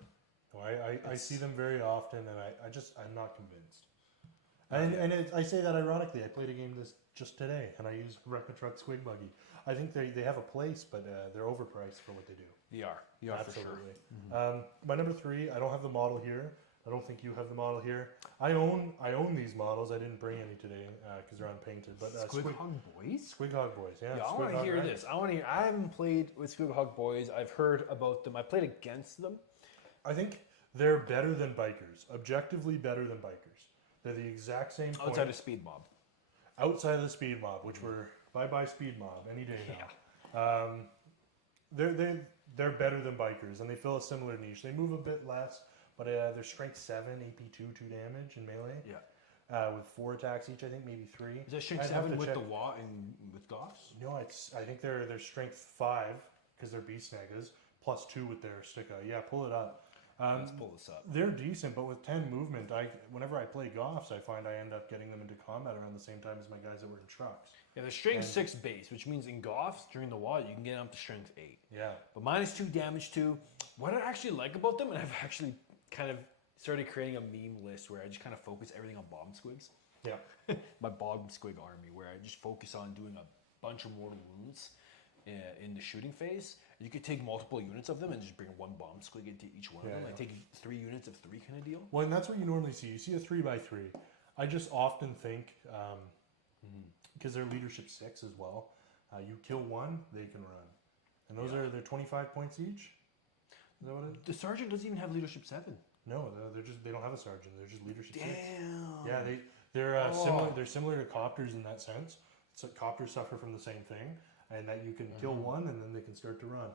Well, I see them very often, and I'm not convinced. And I say that ironically. I played a game just today, and I used Wreck-A-Truck Squig Buggy. I think they have a place, but they're overpriced for what they do. They are Absolutely. For sure. My number 3, I don't have the model here. I don't think you have the model here. I own these models. I didn't bring any today because they're unpainted. But Squig Hog Boys? Squig Hog Boys, yeah. I want to hear this. I haven't played with Squig Hog Boys. I've heard about them. I played against them. I think they're better than bikers. Objectively better than bikers. They're the exact same point. Outside of Speed Mob. Outside of the Speed Mob, which we're bye-bye Speed Mob any day now. Yeah. They're better than bikers, and they fill a similar niche. They move a bit less, but they're strength 7, AP 2 damage in melee. Yeah. With 4 attacks each, I think maybe 3. Is that strength 7 with the WA and with Goffs? No, I think they're strength 5 because they're beast negas, plus 2 with their sticka. Yeah, pull it up. Let's pull this up. They're decent, but with 10 movement, whenever I play Goffs, I find I end up getting them into combat around the same time as my guys that were in trucks. Yeah, they're strength 6 base, which means in Goffs, during the WA, you can get them up to strength 8. Yeah. But -2 damage too. What I actually like about them, and I've actually kind of started creating a meme list where I just kind of focus everything on bomb squigs. Yeah. My bomb squig army, where I just focus on doing a bunch of mortal wounds in the shooting phase. You could take multiple units of them and just bring one bomb squig into each one of them. Like take 3 units of 3 kind of deal. Well, and that's what you normally see. You see a 3x3. I just often think, because they're leadership 6 as well, you kill one, they can run. And those they're 25 points each? Is that what it is? The sergeant doesn't even have leadership 7. No, they don't have a sergeant. They're just leadership 6. Damn. Yeah, they're similar. They're similar to copters in that sense. So copters suffer from the same thing, and that you can kill one and then they can start to run.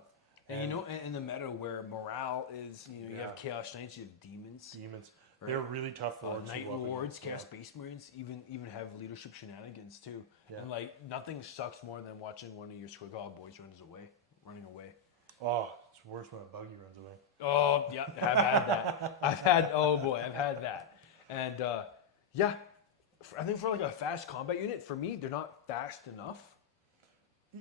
And you know, in the meta where morale is, you have Chaos Knights, you have demons. Right? They're really tough for Night Lords, Chaos Space Marines, even have leadership shenanigans too. Yeah. And like nothing sucks more than watching one of your Squig Hog Boys running away. Oh, it's worse when a buggy runs away. Oh yeah, I've had that. I've had that. And yeah, I think for like a fast combat unit, for me, they're not fast enough.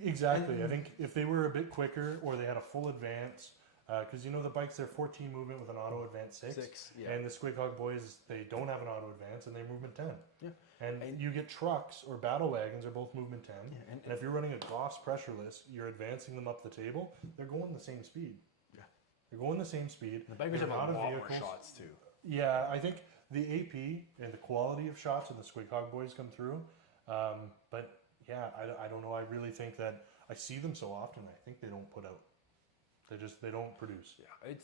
Exactly. I think if they were a bit quicker or they had a full advance, because you know the bikes, they're 14 movement with an auto advance 6. Yeah. And the Squig Hog Boys, they don't have an auto advance and they're movement 10. Yeah. And you get trucks or battle wagons are both movement 10. Yeah. And if you're running a Goss pressureless, you're advancing them up the table, they're going the same speed. Yeah. They're going the same speed. The bikers have a lot more shots too. Yeah, I think the AP and the quality of shots and the Squig Hog Boys come through. But yeah, I don't know. I really think that I see them so often. I think they don't put out. They don't produce. Yeah,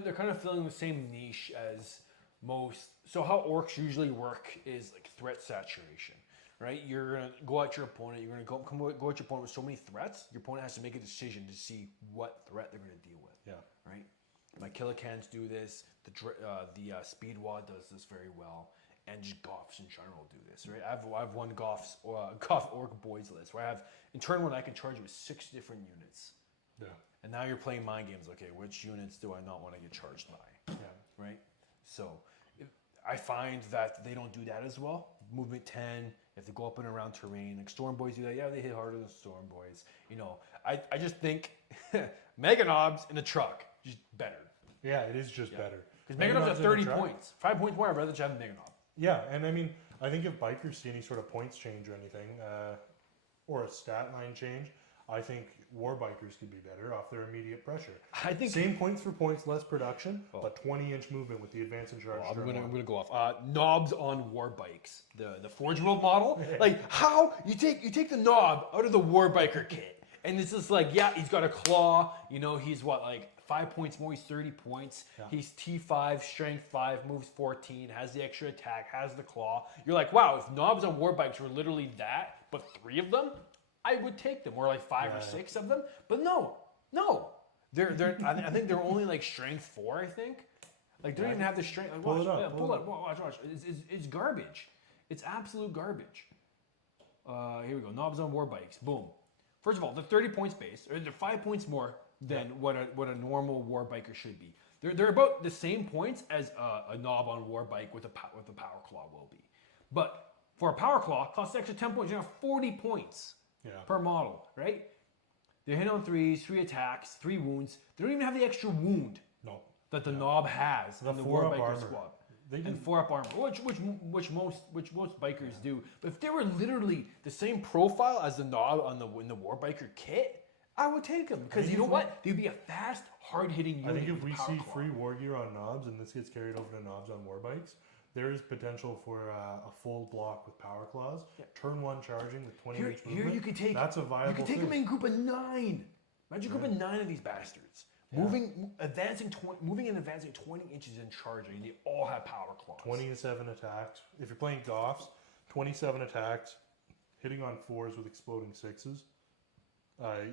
they're kind of filling the same niche as most. So how orcs usually work is like threat saturation, right? You're gonna go at your opponent. You're gonna go at your opponent with so many threats. Your opponent has to make a decision to see what threat they're gonna deal with. Yeah. Right. My Killicans do this. The Speed Wad does this very well. And just Goffs in general do this, right? I have one Goff Orc Boys list where I have, in turn 1, I can charge you with 6 different units. Yeah. And now you're playing mind games. Okay, which units do I not want to get charged by? Yeah. Right? So I find that they don't do that as well. Movement 10, if they go up and around terrain, like Storm Boys do that. Yeah, they hit harder than Storm Boys. You know, I just think Mega Knobs in a truck, just better. Yeah, it is just better. Because Mega Knobs have 30 points. 5 points more, I'd rather just have a Mega Knob. Yeah, and I mean, I think if bikers see any sort of points change or anything, or a stat line change, I think war bikers could be better off their immediate pressure. I think same points for points, less production, but 20-inch movement with the advance and charge. I'm gonna go off. Knobs on war bikes, the Forge World model. Like how you take the knob out of the war biker kit, and it's just like, yeah, he's got a claw. You know, he's what, like 5 points more. He's 30 points. Yeah. He's T5, strength 5, moves 14, has the extra attack, has the claw. You're like, wow, if knobs on war bikes were literally that, but 3 of them, I would take them, or like 5 or 6 of them. But no, they're I think they're only like strength 4. I think, Like, they don't even have the strength. Like, Pull watch, it up, yeah, pull pull it it. Watch. It's garbage. It's absolute garbage. Here we go. Knobs on war bikes. Boom. First of all, they're 30 points base, or they're 5 points more than what a normal war biker should be. They're about the same points as a knob on war bike with a power claw will be. But for a power claw, it costs an extra 10 points. You have 40 points per model, right? They're hit on 3s, 3 attacks, 3 wounds. They don't even have the extra wound that the knob has in the war biker squad. And 4-up armor, which most bikers do. But if they were literally the same profile as the knob in the war biker kit, I would take them, because you know what? They'd be a fast, hard-hitting unit. I think if we see free war gear on knobs and this gets carried over to knobs on war bikes, there is potential for a full block with power claws. Turn 1 charging with 20 inch movement. Here you could take. That's a viable. You could take them in group of 9. Imagine group of 9 of these bastards. Moving and advancing 20 inches and charging. They all have power claws. 27 attacks. If you're playing Goffs, 27 attacks, hitting on 4s with exploding 6s.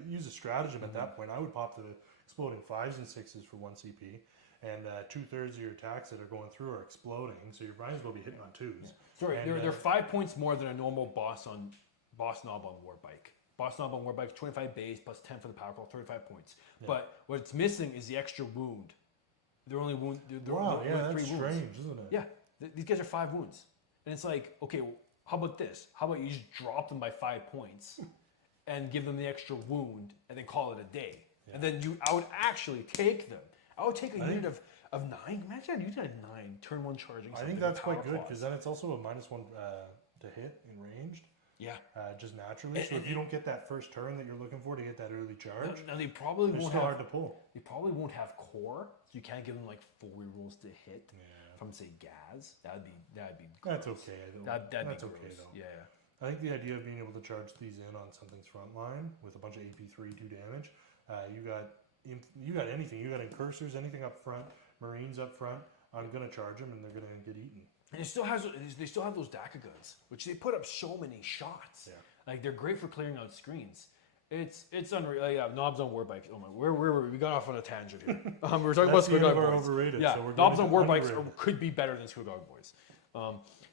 Use a stratagem at that point. I would pop the exploding 5s and 6s for 1 CP, and 2/3 of your attacks that are going through are exploding, so you might as well be hitting on 2s. Sorry, they're 5 points more than a normal boss knob on war bike. Boss knob on war bike, 25 base plus 10 for the power claw, 35 points. But what's missing is the extra wound. They're only wound. That's 3 strange, isn't it? Yeah, these guys are 5 wounds, and it's like, okay, well, how about this? How about you just drop them by 5 points? And give them the extra wound, and then call it a day. And then I would actually take them. I would take a unit of 9. Imagine you had 9 turn 1 charging. I think that's quite good, because then it's also a -1 to hit in ranged. Yeah. Just naturally. So if you don't get that first turn that you're looking for to get that early charge, now they probably won't have hard to pull. They probably won't have core, so you can't give them like 4 rerolls to hit from say Gaz. That'd be. That's okay. That's okay though. Yeah. I think the idea of being able to charge these in on something's front line with a bunch of AP3 2 damage, you got anything. You got incursors, anything up front, Marines up front. I'm gonna charge them, and they're gonna get eaten. And they still have those DACA guns, which they put up so many shots. Yeah. Like, they're great for clearing out screens. It's unreal. Yeah, knobs on war bikes. Oh my, where were we? We got off on a tangent here. We were talking about Squigog Boys. Overrated. Yeah, so knobs on war bikes could be better than Squigog Boys.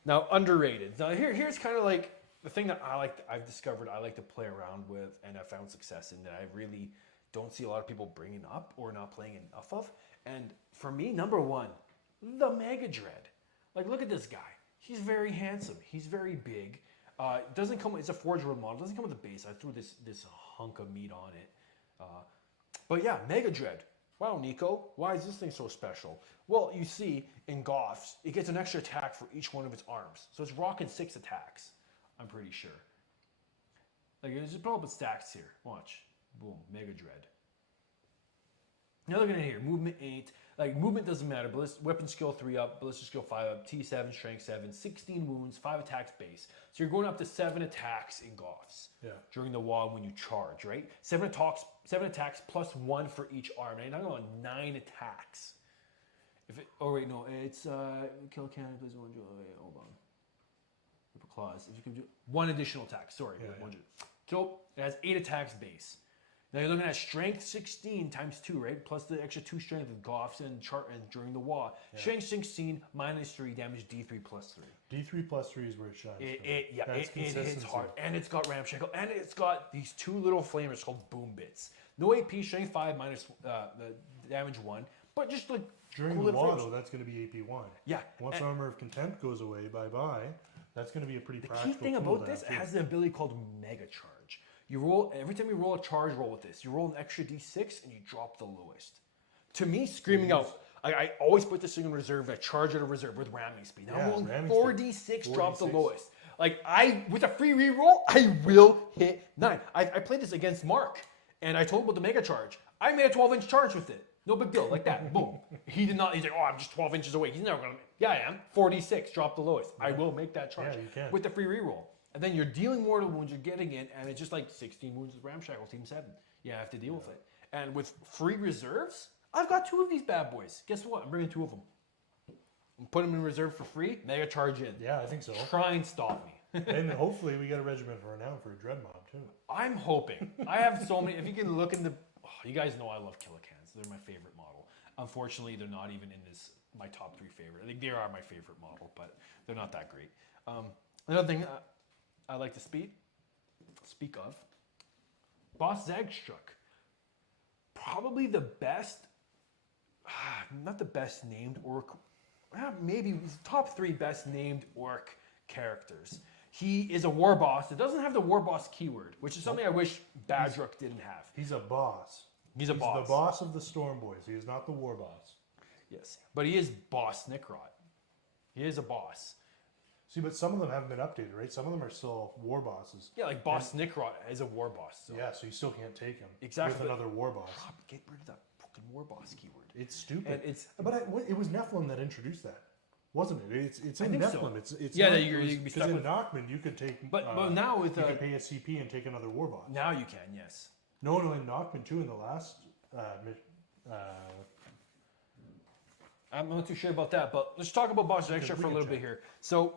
Now underrated. Now here's kind of like the thing that I've discovered I like to play around with, and I found success in, that I really don't see a lot of people bringing up or not playing enough of. And for me, number 1, the Mega Dread. Like, look at this guy. He's very handsome. He's very big. Doesn't come. It's a Forge World model. Doesn't come with a base. I threw this hunk of meat on it. But yeah, Mega Dread. Wow, Niko, why is this thing so special? Well, you see, in Goffs, it gets an extra attack for each one of its arms. So it's rocking 6 attacks, I'm pretty sure. Like, just pull up its stacks here. Watch. Boom, Mega Dread. Now looking at here, movement 8. Like, movement doesn't matter. Weapon skill 3 up, ballistic skill 5 up, T7, strength 7, 16 wounds, 5 attacks base. So you're going up to 7 attacks in Goffs during the wall when you charge, right? 7 attacks plus 1 for each arm. And I'm going 9 attacks. It's kill cannon plays 1. Wait, hold on. Ripper claws. If you can do 1 additional attack. Sorry, 1. So it has 8 attacks base. Now you're looking at strength 16 times 2, right? Plus the extra 2 strength with Goffs and during the war. Yeah. Strength 16 minus 3 damage, D3 plus 3. D3 plus 3 is where it shines. It hits hard. And it's got Ramshackle. And it's got these 2 little flamers called Boom Bits. No AP, strength 5 minus the damage 1. But just like during the war, though, that's going to be AP 1. Yeah. Once Armor of Contempt goes away, bye-bye, that's going to be a pretty practical tool. The key thing about this, it has the ability called Mega Charge. You roll, every time you roll a charge roll with this, you roll an extra D6 and you drop the lowest. To me, screaming out, I always put this thing in reserve. I charge it a reserve with ramming speed. Now I'm rolling 4D6, drop the lowest. Like, with a free reroll, I will hit 9. I played this against Mark, and I told him about the Mega Charge. I made a 12-inch charge with it. No big deal, like that. Boom. He did not, he's like, I'm just 12 inches away. He's never going to, yeah, I am. 4D6, drop the lowest. I will make that charge with the free reroll. And then you're dealing mortal wounds, you're getting in, and it's just like 16 wounds with Ramshackle, Team 7. You have to deal with it. And with free reserves, I've got 2 of these bad boys. Guess what? I'm bringing 2 of them. I'm putting them in reserve for free. Mega Charge in. Yeah, I think so. Try and stop me. And hopefully we get a regiment for renown for a Dread Mob, too. I'm hoping. I have so many. If you can look in the... Oh, you guys know I love Killicans. They're my favorite model. Unfortunately, they're not even in this my top 3 favorite. I think they are my favorite model, but they're not that great. Another thing I like to speak of, Boss Zagstruck. Probably the best, not the best named orc, maybe top 3 best named orc characters. He is a war boss. It doesn't have the war boss keyword, which is something I wish Badrook didn't have. He's a boss. He's the boss of the Storm Boys. He is not the war boss. Yes, but he is Boss Nikrot. He is a boss. See, but some of them haven't been updated, right? Some of them are still war bosses. Yeah, like Boss Nikrot is a war boss. So. Yeah, so you still can't take him Exactly. with another war boss. Get rid of that fucking war boss keyword. It's stupid. And But it was Nephilim that introduced that, wasn't it? It's in think Nephilim. so. It's Yeah, not, you could be stuck because in with- Nachman you could take. But now with you could pay a CP and take another war boss. now you can, yes. No, in Nachman too. In the last, I'm not too sure about that, but let's talk about Boss Extra we for a can little bit check. here. So,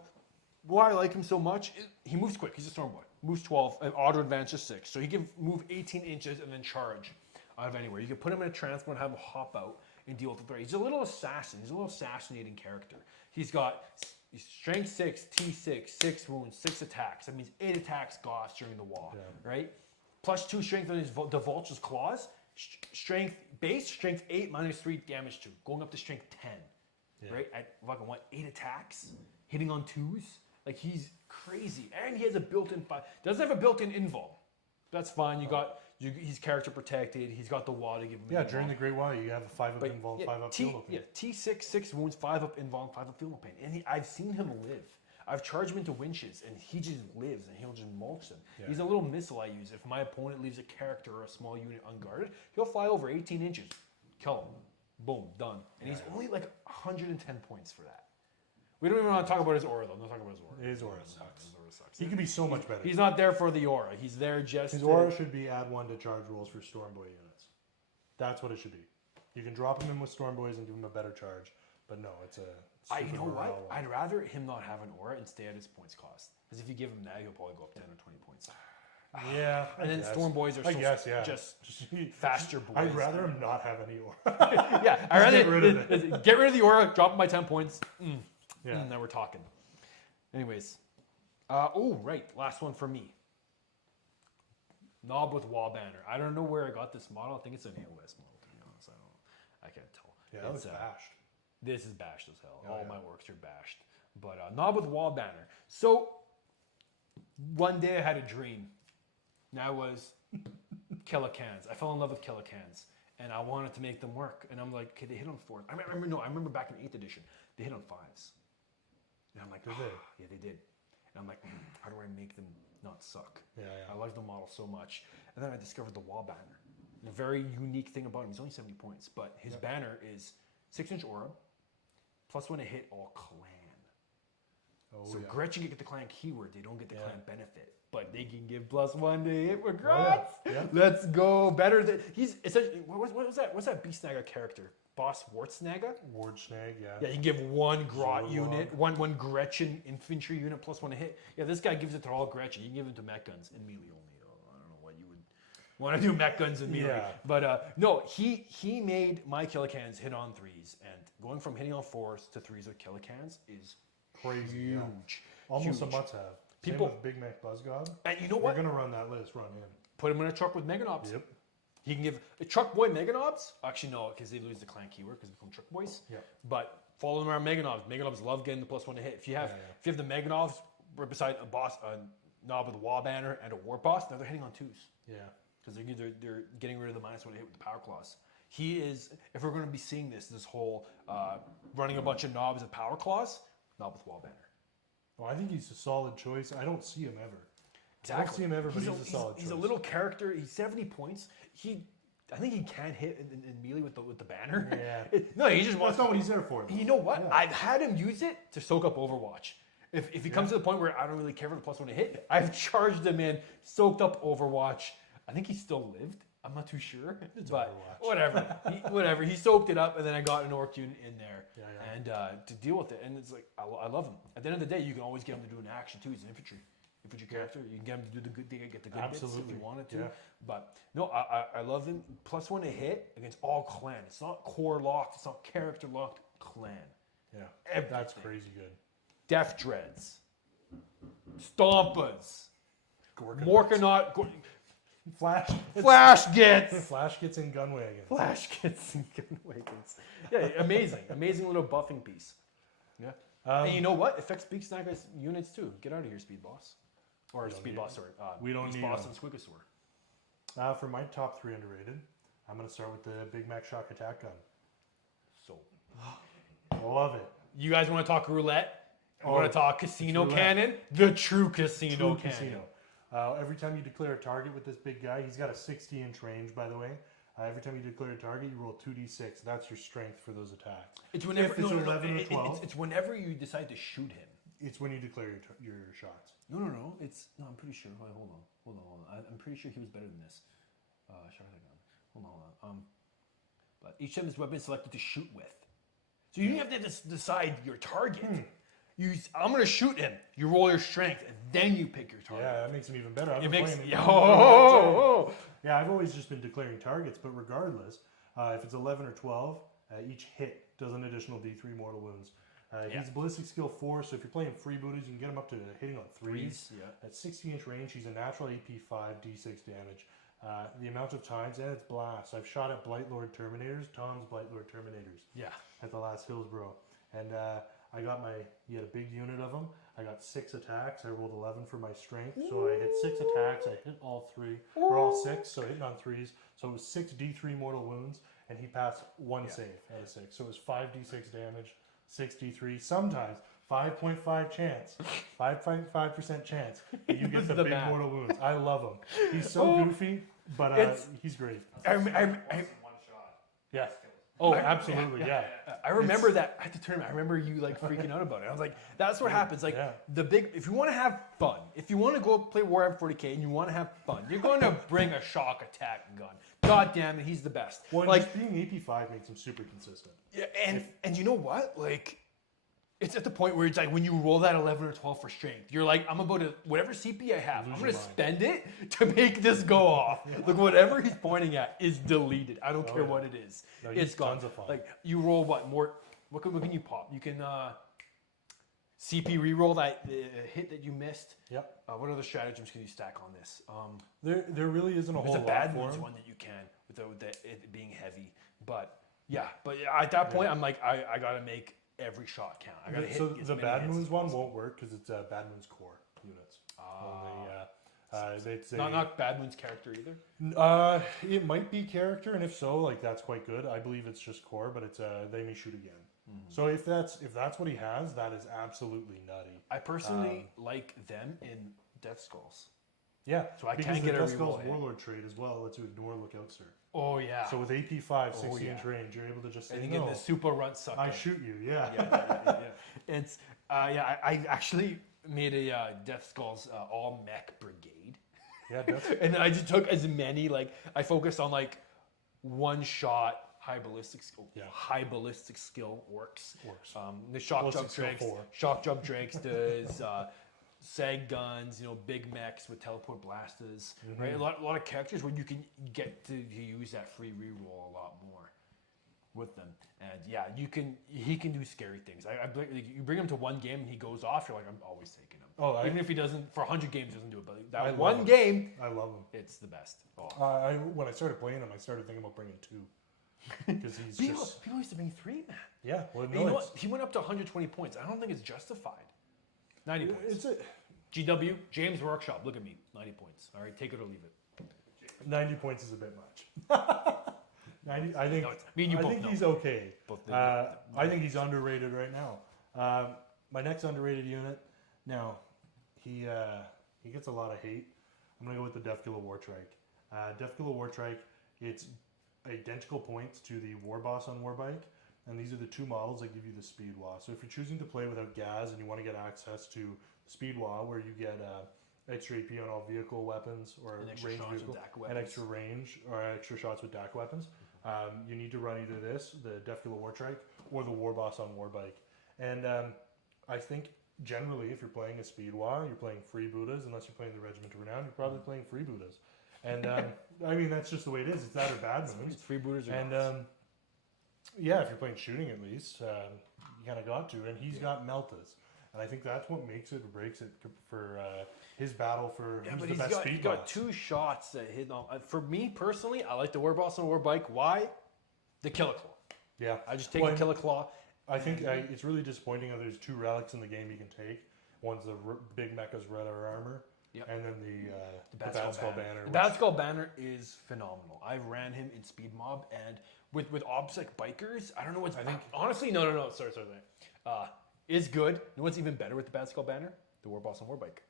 why I like him so much, he moves quick. He's a Storm Boy. Moves 12, auto advance is 6. So he can move 18 inches and then charge out of anywhere. You can put him in a transport and have him hop out and deal with the threat. He's a little assassin. He's a little assassinating character. He's got strength 6, T6, 6 wounds, 6 attacks. That means 8 attacks goths during the wall, right? Plus 2 strength on the Vulture's claws. Strength 8 minus 3 damage 2, going up to strength 10, right? At fucking 8 attacks, hitting on 2s. Like, he's crazy, and he has a built-in doesn't have a built-in invul. That's fine. He's character protected. He's got the wall to give him. yeah, during the Great Wire, you have a 5 up invul, 5 up field opening. Yeah, T6, 6 wounds, 5 up invul, and 5 up field pain. And I've seen him live. I've charged him into winches, and he just lives, and he'll just mulch them. Yeah. He's a little missile I use. If my opponent leaves a character or a small unit unguarded, he'll fly over 18 inches, kill him, boom, done. And he's only like 110 points for that. We don't even want to talk about his aura, though. I'm not talking about his aura. His aura sucks. His aura sucks. He can be so much better. He's not there for the aura. He's there just. His aura should be add 1 to charge rolls for Storm Boy units. That's what it should be. You can drop him in with Storm Boys and give him a better charge. But no, it's a. You know what? morale one. I'd rather him not have an aura and stay at his points cost. Because if you give him that, he'll probably go up 10 or 20 points. Yeah. And then Storm Boys are just faster boys. I'd rather him not have any aura. Yeah, I'd rather get rid of it. Get rid of the aura, drop him by 10 points. Yeah. Now we're talking. Anyways. Right. Last one for me. Knob with wall banner. I don't know where I got this model. I think it's an AOS model, to be honest. I can't tell. Yeah, that was bashed. This is bashed as hell. Oh, All yeah. my orcs are bashed. But knob with wall banner. So one day I had a dream. And I was Kellicans. I fell in love with Kellicans. And I wanted to make them work. And I'm like, okay, they hit on 4. I remember back in 8th edition, they hit on 5s. And I'm like, Did they? yeah, they did. And I'm like, how do I make them not suck? Yeah. I love the model so much. And then I discovered the wall banner. And a very unique thing about him, he's only 70 points, but his banner is 6-inch aura, plus 1 to hit all clan. Oh, So yeah. Gretchen can get the clan keyword, they don't get the clan benefit. But they can give plus 1 to hit with Grotz. Yeah. Let's go. Better than he's essentially what was that? What's that Beast Snagga character? Boss Wartsnagga? Ward Snag, yeah. Yeah, you can give 1 Grot Zorlog. unit, one Gretchen infantry unit plus 1 to hit. Yeah, this guy gives it to all Gretchen. You can give it to mech guns and melee only. I don't know what you would want to do mech guns and melee. Yeah. But no, he made my Kellicans hit on 3s, and going from hitting on 4s to 3s with Kellicans is Crazy. huge. Yeah. Almost Huge. a must-have. People- Same with Big Mac Buzzgod. And you know We're what? going to run that list, run in. Put him in a truck with Meganobs. Yep. He can give a truck boy Meganobs. Actually, no, because they lose the clan keyword because they become truck boys. Yep. But follow them around Meganobs. Meganobs love getting the plus 1 to hit. If you have the Meganobs right beside a boss, a knob with a wall banner and a war boss, now they're hitting on 2s Yeah. because they're getting rid of the -1 to hit with the power claws. He is. If we're going to be seeing this whole running a bunch of knobs with power claws, knob with wall banner. Well, I think he's a solid choice. I don't see him ever. Exactly. I don't see him ever, but he's a solid He's a choice. little character. He's 70 points. I think he can hit in melee with the banner. Yeah. No, he just wants. That's not what he's there for. though. You know what? Yeah. I've had him use it to soak up Overwatch. If he comes to the point where I don't really care for the plus 1 to hit, I've charged him in, soaked up Overwatch. I think he still lived. I'm not too sure, but Overwatch. whatever. He soaked it up, and then I got an orc unit in there, Yeah. and to deal with it. And it's like I love him. At the end of the day, you can always get him to do an action too. He's an infantry character. You can get him to do the good. Get the good bits if Absolutely. you wanted to. Yeah. But no, I love him. Plus 1 to hit against all clan. It's not core locked. It's not character locked. clan. Yeah, Everything. that's crazy good. Death Dreads. Stompas. Morkanaut. Flash gets. Flash gets in gun wagons. Flash gets in gun wagons. Yeah, amazing little buffing piece. Yeah. And you know what? Affects Beak Snagger's units too. Get out of here, Speed Boss. Or Speed Boss, sorry. We don't Beast need Boss them. and Squigosaur. For my top 3 underrated, I'm going to start with the Big Mac Shock Attack Gun. So, I love it. you guys want to talk roulette? You want to talk casino roulette. cannon? The true casino cannon. Every time you declare a target with this big guy, he's got a 60-inch range, by the way. Every time you declare a target, you roll 2d6. That's your strength for those attacks. It's whenever If it's 11 or 12. It's whenever you decide to shoot him. It's when you declare your shots. No. I'm pretty sure. Wait, hold on. I'm pretty sure he was better than this. Shot gun. Hold on. But each time this weapon is selected to shoot with. So you have to decide your target. I'm gonna shoot him. You roll your strength, and then you pick your target. Yeah, that makes him even better. Yeah, I've always just been declaring targets, but regardless, if it's 11 or 12, each hit does an additional D3 mortal wounds. He's ballistic skill 4, so if you're playing freebooters, you can get him up to hitting on 3s. Yeah. At 60-inch range, he's a natural AP 5, D6 damage. The amount of times, and it's blast. I've shot at Blightlord Terminators, Tom's Blightlord Terminators. Yeah. At the last Hillsborough. And he had a big unit of them. I got 6 attacks. I rolled 11 for my strength. So I hit 6 attacks. I hit all 3, or all 6, so hitting on 3s. So it was 6 D3 mortal wounds, and he passed 1 save out of 6. So it was 5 D6 damage, 6 D3, sometimes 5.5 chance, 5.5% chance that you get the big math. mortal wounds. I love him. He's so goofy, but he's great. Yeah. Oh, absolutely, yeah. I remember that at the tournament. I remember you like freaking out about it. I was like, that's what happens. Like if you want to have fun, if you want to go play Warhammer 40K and you want to have fun, you're going to bring a shock attack gun. God damn it, he's the best. Well, like just being AP5 makes him super consistent. Yeah, and you know what? Like, it's at the point where it's like when you roll that 11 or 12 for strength, you're like, I'm about to, whatever CP I have, I'm going to spend it to make this go off. Like, whatever he's pointing at is deleted. I don't care what it is. No, it's gone. tons of fun. Like, you roll what can you pop? You can CP reroll that hit that you missed. Yep. What other stratagems can you stack on this? There really isn't a whole There's a lot bad for ones him. one that you can without it being heavy. But at that point, I'm like, I got to make every shot count. I gotta hit So as the many Bad hits Moons as one possible. won't work because it's Bad Moons core units. They'd say, Not Bad Moon's character either. it might be character, and if so, like that's quite good. I believe it's just core, but it's they may shoot again. So if that's what he has, that is absolutely nutty. I personally like them in Death Skulls. Yeah, So I because can't the get a Death Skulls reroll hit. Warlord trade as well lets you ignore Lookout Sir. Oh yeah. So with AP 5, 60 yeah. inch range, you're able to just say and you no. get the super runt sucker. I shoot you, yeah. Yeah. It's I actually made a Death Skulls all mech brigade. Yeah, that's And then I just took as many, like, I focused on, like, one-shot high ballistic skill orcs. The shock Ballistic jump skill drakes. 4. Shock jump drakes does sag guns, big mechs with teleport blasters. Right? A lot of characters where you can get to use that free reroll a lot more with them. And yeah, he can do scary things. Like, you bring him to one game and he goes off, you're like, I'm always taking him. Even if he doesn't, for 100 games, he doesn't do it. But that one game, I love him. it's the best. Oh. When I started playing him, I started thinking about bringing 2. Because he's People used to bring 3, man. Yeah, well, You know what? He went up to 120 points. I don't think it's justified. 90 points. GW, James Workshop, look at me. 90 points. All right, take it or leave it. 90 points is a bit much. 90, I think. No, me and you I both think know. he's okay. I think he's underrated right now. My next underrated unit. Now, he gets a lot of hate. I'm gonna go with the Deathkiller Wartrike. Deathkiller Wartrike. It's identical points to the War Boss on Warbike, and these are the 2 models that give you the Speed Wah. So if you're choosing to play without Gaz and you want to get access to Speed Wah, where you get extra AP on all vehicle weapons or range vehicle, and extra range or extra shots with DAC weapons, you need to run either this, the Deathkiller Wartrike, or the War Boss on Warbike. And I think generally, if you're playing a Speed Wah, you're playing freebooters. Unless you're playing the Regiment of Renown, you're probably playing freebooters. And I mean, that's just the way it is. It's that or Bad Moons. Freebooters are and Yeah, if you're playing shooting at least, you kind of got to. And he's got Meltas. And I think that's what makes it or breaks it for his battle for who's but the best speed he's got boss. 2 shots that hit on. For me personally, I like the War Boss and War Bike. Why? The Killer Claw. Yeah. I just take the Killer Claw. I think it's really disappointing that there's 2 relics in the game you can take. One's the big mecha's red armor, and then the Bad Skull Banner. The Bad Skull Banner is phenomenal. I ran him in Speed Mob, and with OBSEC bikers, I don't know what's. I think honestly, no. Sorry. Is good. You know what's even better with the Bad Skull Banner? The War Boss and War Bike.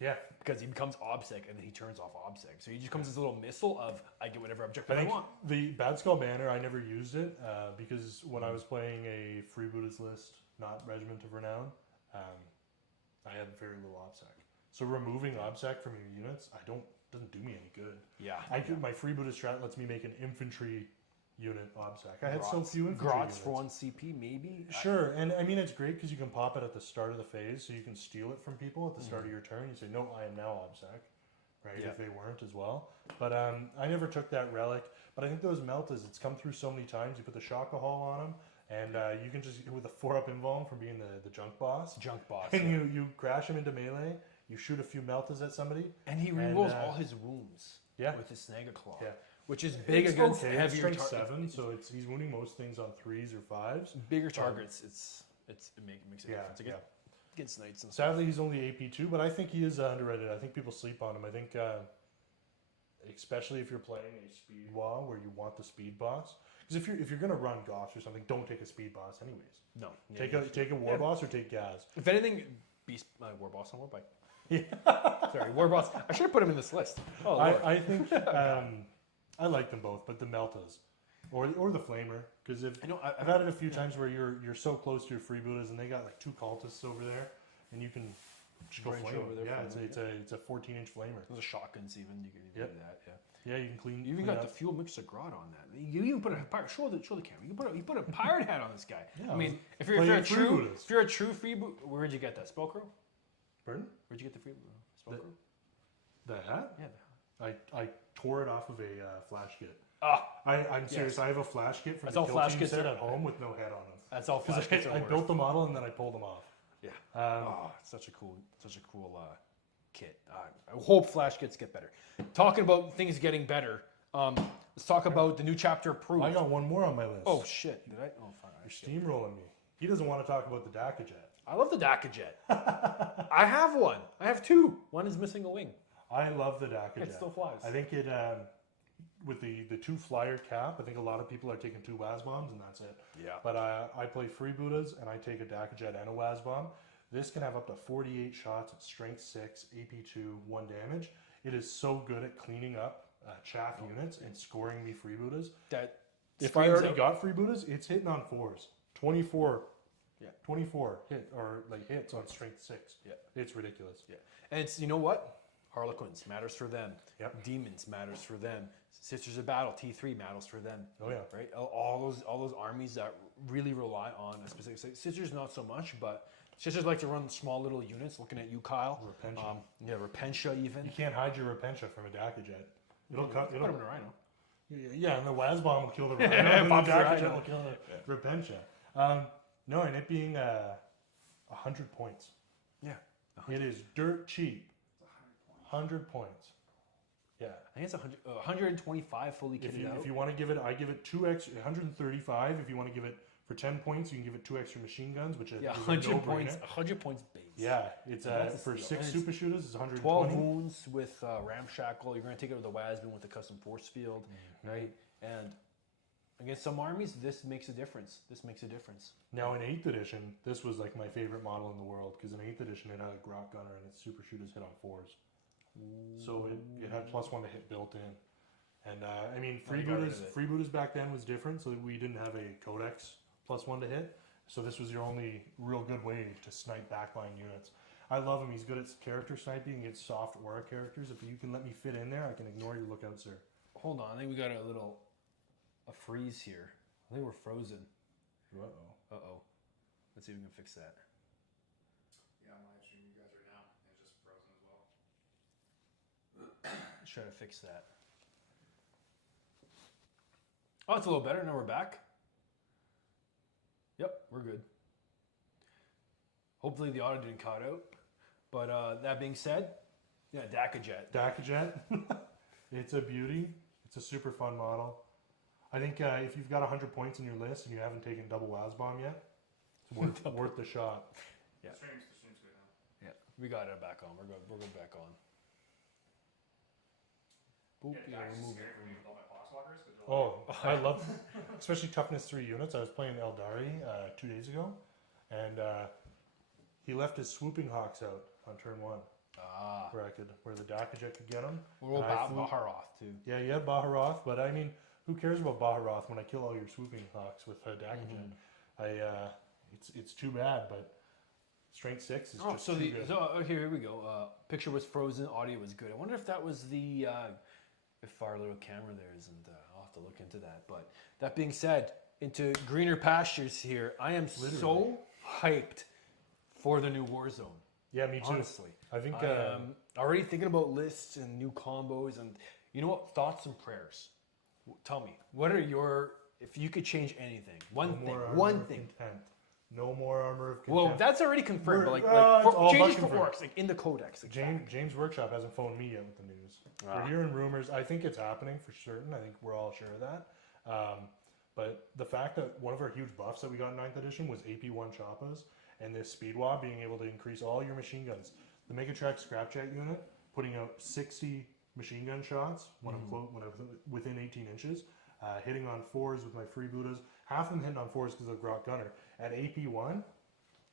Yeah, because he becomes OBSEC and then he turns off OBSEC. So he just comes as a little missile of I get whatever objective I want. The Bad Skull Banner, I never used it because when I was playing a freebooters list, not Regiment of Renown, I had very little OBSEC. So removing OBSEC from your units, doesn't do me any good. Yeah. My freebooter strat lets me make an infantry unit OBSEC. I had so few infantry Grots units. for 1 CP, maybe? Sure, and I mean, it's great because you can pop it at the start of the phase, so you can steal it from people at the start of your turn. You say, no, I am now OBSEC, right, if they weren't as well. But I never took that relic, but I think those Meltas, it's come through so many times. You put the Shakahol on them, and you can just, with a 4-up invuln from being the junk boss. And you crash him into melee, you shoot a few Meltas at somebody. And he rerolls all his wounds with his Snagga Claw. Yeah. Which is big against heavier targets. 7, so he's winning most things on 3s or 5s. Bigger targets, it makes a difference against knights and stuff. Sadly, he's only AP2, but I think he is underrated. I think people sleep on him. I think, especially if you're playing a speed wall where you want the speed boss, because if you're gonna run Goths or something, don't take a speed boss anyways. No, take a war boss or take Gaz. If anything, Beast War Boss and War Bike. Yeah. Sorry, War Boss. I should have put him in this list. Oh, Lord. I think. I like them both, but the Meltas or the Flamer, because I've had it a few times where you're so close to your freebooters and they got like 2 cultists over there, and you can just go flame over there. Yeah, it's a 14-inch Flamer. There's a shotguns even. You can do that. Yeah, you can clean. You even got the fuel mixer grot on that. You even put a pirate. Show the camera. You put a pirate hat on this guy. Yeah, I mean, if you're a true freeboot, where'd you get that? Spellcrow? Pardon? Where'd you get the freeboot? Spellcrow? The hat? Yeah. I tore it off of a flash kit. I'm serious. Yes. I have a flash kit from the kill team set at home with no head on them. That's all flash kits. I built the model and then I pulled them off. Yeah. Such a cool kit. I hope flash kits get better. Talking about things getting better. Let's talk about the new chapter approved. I got one more on my list. Oh shit! Did I? Oh, fine. You're steamrolling me. He doesn't want to talk about the Dakajet. I love the Dakajet. I have one. I have 2. One is missing a wing. I love the Dakajet. It still flies. I think it, with the 2 flyer cap, I think a lot of people are taking 2 WAS bombs and that's it. Yeah. But I play freebooters and I take a Dakajet and a WAS bomb. This can have up to 48 shots at strength 6, AP2, 1 damage. It is so good at cleaning up chaff units and scoring me freebooters. If I already got freebooters, it's hitting on 4s. 24 hits on strength 6. Yeah. It's ridiculous. Yeah. And it's, you know what? Harlequins matters for them. Yep. Demons matters for them. Sisters of Battle T3 matters for them. Oh yeah. Right. All those armies that really rely on a specific. Sisters not so much, but sisters like to run small little units. Looking at you, Kyle. Repentia. Repentia even. You can't hide your Repentia from a Dakajet. It'll put him in a Rhino. Yeah, and the WAS bomb will kill the Rhino, and the Dakajet will kill the Repentia. No, and it being 100 points. Yeah. 100. It is dirt cheap. 100 points. Yeah. I think it's 125 fully kitted out. If you want to give it, I give it 2 extra, 135. If you want to give it for 10 points, you can give it 2 extra machine guns, which is 100 points. 100 points base. Yeah, it's for 6 super shooters. It's 120. 12 wounds with ramshackle. You're going to take it with the Wasbin with the custom force field, right? And against some armies, this makes a difference. Now in 8th edition, this was like my favorite model in the world because in 8th edition it had a grot gunner and its super shooters hit on 4s. So it had +1 to hit built in. And I mean, freebooters back then was different, so we didn't have a codex +1 to hit. So this was your only real good way to snipe backline units. I love him. He's good at character sniping. He gets soft aura characters. If you can let me fit in there, I can ignore your lookout, sir. Hold on. I think we got a freeze here. I think we're frozen. Uh-oh. Let's see if we can fix that. Yeah, I'm live streaming you guys right now. It's just frozen as well. Let's try to fix that. Oh, it's a little better. Now we're back. Yep, we're good. Hopefully the audio didn't cut out. But that being said, yeah, Dakajet. Dakajet. It's a beauty. It's a super fun model. I think if you've got 100 points in your list and you haven't taken double WAAAAAAHG bomb yet, it's worth the shot. Yeah. The stream's good now. Yeah, we got it back on. We're good back on. Boop, Yeah, yeah, Dax is remove scary it. for me with all my box walkers. 'Cause they're Oh, I love, especially toughness 3 units. I was playing Eldari 2 days ago, and he left his swooping hawks out on turn 1, Ah. where the Dakajet could get him. We'll And I flew- Baharoth too. Yeah, you had Baharoth, but I mean, who cares about Baharoth when I kill all your swooping hawks with Dakajet? It's too bad, but strength 6 is just too good. Here we go. Picture was frozen, audio was good. I wonder if that was the if our little camera there isn't. I'll have to look into that. But that being said, into greener pastures here. I am so hyped for the new Warzone. Yeah, me too. Honestly, I think I am already thinking about lists and new combos, and you know what? Thoughts and prayers. Tell me, what are your? If you could change anything, one thing. Content. No more armor of content. Well, that's already confirmed. But We're- like it's all changes but for confirmed. orcs, like in the codex. Like James Workshop hasn't phoned me yet with the news. Ah. We're hearing rumors. I think it's happening for certain. I think we're all sure of that. But the fact that one of our huge buffs that we got in 9th edition was AP1 Choppas, and this Speedwa being able to increase all your machine guns. The Megatrack Scrapjack unit putting out 60 machine gun shots when I'm within 18 inches, hitting on 4s with my freebooters. Half of them hitting on 4s because of the Grok Gunner. At AP1,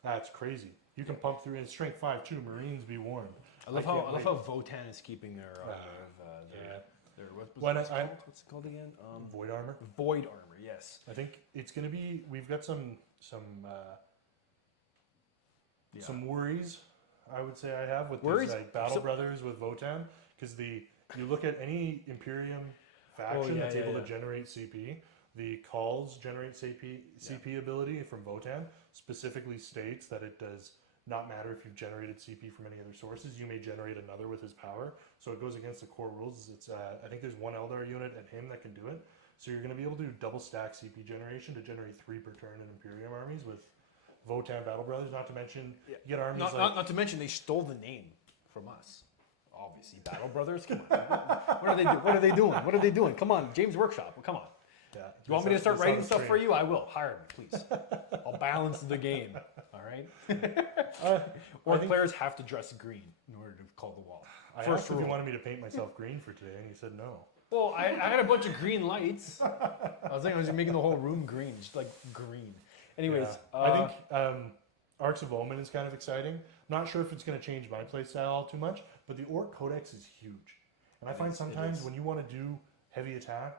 that's crazy. You can pump through in strength 5 too. Marines be warned. I love how Votan is keeping their what's it called again? Void armor. Void armor. Yes. I think it's going to be. We've got some worries. I would say I have with Worries? these like Battle Brothers with Votan because you look at any Imperium faction that's able to generate CP. The calls generate CP ability from Votan specifically states that it does not matter if you've generated CP from any other sources. You may generate another with his power. So it goes against the core rules. It's I think there's one Eldar unit at him that can do it. So you're going to be able to do double stack CP generation to generate 3 per turn in Imperium armies with Votan Battle Brothers. Not to mention you get armies Not to mention they stole the name from us. Obviously, Battle Brothers. Come on. What are they doing? What are they doing? What are they doing? Come on, James Workshop. Come on. Yeah, You want me to start writing stuff for you? I will. Hire me, please. I'll balance the game. All right. Players have to dress green in order to call the wall. I asked if he wanted me to paint myself green for today, and he said no. Well, I had a bunch of green lights. I was thinking I was making the whole room green, just like green. Anyways, I think Arcs of Omen is kind of exciting. Not sure if it's going to change my playstyle all too much, but the Orc Codex is huge. And I find sometimes when you want to do heavy attack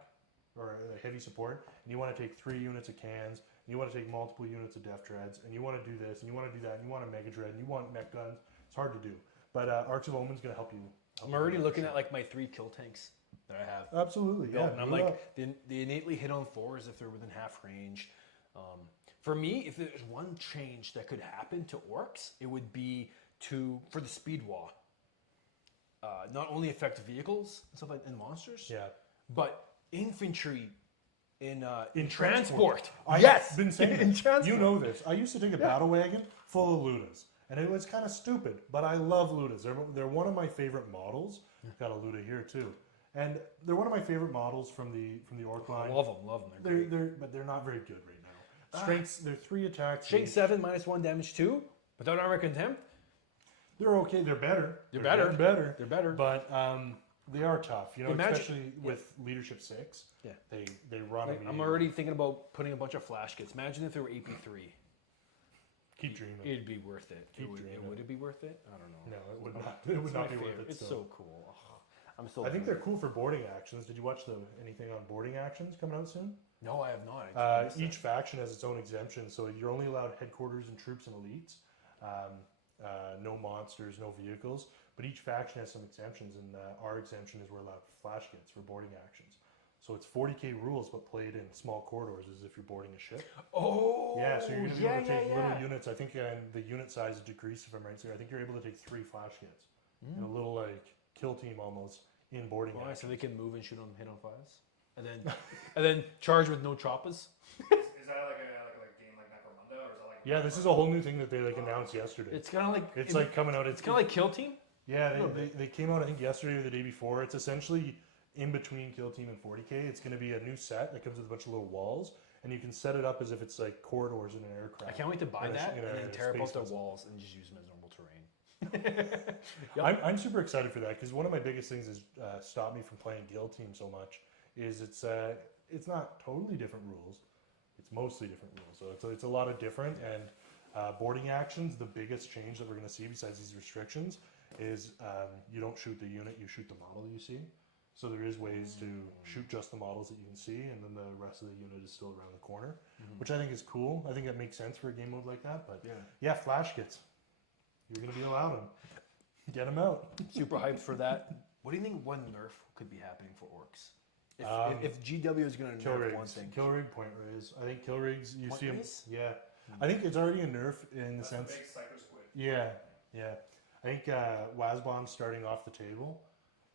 or heavy support, and you want to take 3 units of cans, and you want to take multiple units of Def Dreads, and you want to do this, and you want to do that, and you want a Mega Dread, and you want mech guns, it's hard to do. But Arcs of Omen is going to help you. I'm already looking at like my 3 kill tanks that I have. Absolutely, yeah. And I'm like, they innately hit on 4s if they're within half range. For me, if there's one change that could happen to orcs, it would be for the speed wall. Not only affect vehicles and stuff like and monsters, but infantry in transport. I've been saying in this. transport. You know this. I used to take a battle wagon full of Ludas, and it was kind of stupid, but I love Ludas. They're one of my favorite models. Got a Luda here too, and they're one of my favorite models from the Orc line. Love them. But they're not very good right now. Strengths, they're 3 attacks. Strength 7 -1 damage 2 without armor contempt. They're okay. They're better. They're better. They're better. But they are tough. You know, Imagine- especially with Leadership 6. Yeah. They run. Like, I'm already thinking about putting a bunch of flash kits. Imagine if they were AP3. Keep dreaming. It'd be worth it. dreaming. Would it be worth it? I don't know. No, it would not. It would not be worth it. It's still. so cool. Ugh, I'm so. I think they're cool for boarding actions. Did you watch anything on boarding actions coming out soon? No, I have not. Each faction has its own exemption, so you're only allowed headquarters and troops and elites. No monsters, no vehicles. But each faction has some exemptions, and our exemption is we're allowed flash kits for boarding actions. So it's 40k rules, but played in small corridors as if you're boarding a ship. Oh, Yeah, so you're going to be able to take little units. I think the unit size is decreased if I'm right. So I think you're able to take 3 flash kits in a little like kill team almost in boarding. Why? So they can move and hit on 5s, and then charge with no choppas. Is that like a game like Yeah, this is a whole new thing that they like announced yesterday. It's kind of like It's like coming out. it's kind of like Kill Team. Yeah, they came out I think yesterday or the day before. It's essentially in between Kill Team and 40K. It's going to be a new set that comes with a bunch of little walls, and you can set it up as if it's like corridors in an aircraft. I can't wait to buy that and then tear apart the vessel. walls and just use them as normal terrain. I'm super excited for that because one of my biggest things is stopped me from playing Guild Team so much is it's not totally different rules. It's mostly different rules. So it's a lot of different and boarding actions. The biggest change that we're going to see besides these restrictions is you don't shoot the unit, you shoot the model you see. So there is ways to shoot just the models that you can see, and then the rest of the unit is still around the corner, which I think is cool. I think that makes sense for a game mode like that. But yeah, flash kits. You're going to be allowed them. Get them out. Super hyped for that. What do you think one nerf could be happening for orcs? If GW is going to nerf one thing. Kill rig point raise. I think kill rigs, you Point see them. raise? Yeah. I think it's already a nerf in the sense. Big psycho squid. Yeah. I think WAAAAAAAHG starting off the table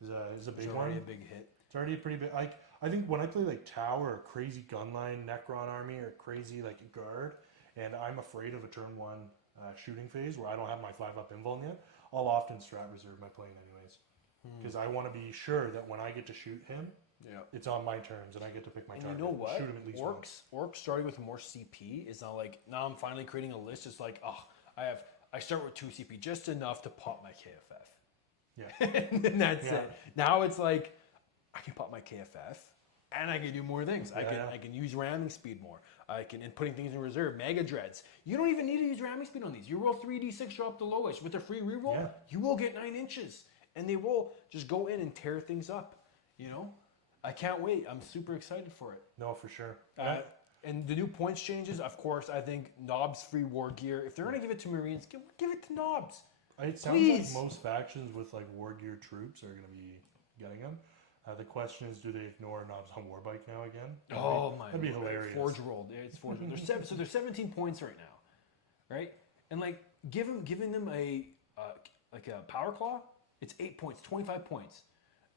is a big It's one. already a big hit. It's already a pretty big. I think when I play like Tower or crazy gunline Necron army or crazy like guard, and I'm afraid of a turn one shooting phase where I don't have my 5-up invuln yet, I'll often strat reserve my plane anyways because I want to be sure that when I get to shoot him, it's on my terms and I get to pick my target. You know what? Shoot him at least once. Orcs starting with more CP is not like now I'm finally creating a list. It's like I start with 2 CP, just enough to pop my KFF. Yeah. And that's it. Now it's like I can pop my KFF and I can do more things. I can use ramming speed more. I can and putting things in reserve. Mega dreads. You don't even need to use ramming speed on these. You roll 3d6, drop the lowest with a free reroll. You will get 9 inches, and they will just go in and tear things up. You know, I can't wait. I'm super excited for it. No, for sure. And the new points changes, of course. I think Knobs free war gear. If they're gonna give it to Marines, give it to Knobs. It sounds like most factions with like war gear troops are going to be getting them. The question is, do they ignore Knobs on Warbike now again? That'd be hilarious. Forge rolled. It's forge rolled. So they're 17 points right now, right? And like giving them a power claw, it's 8 points, 25 points.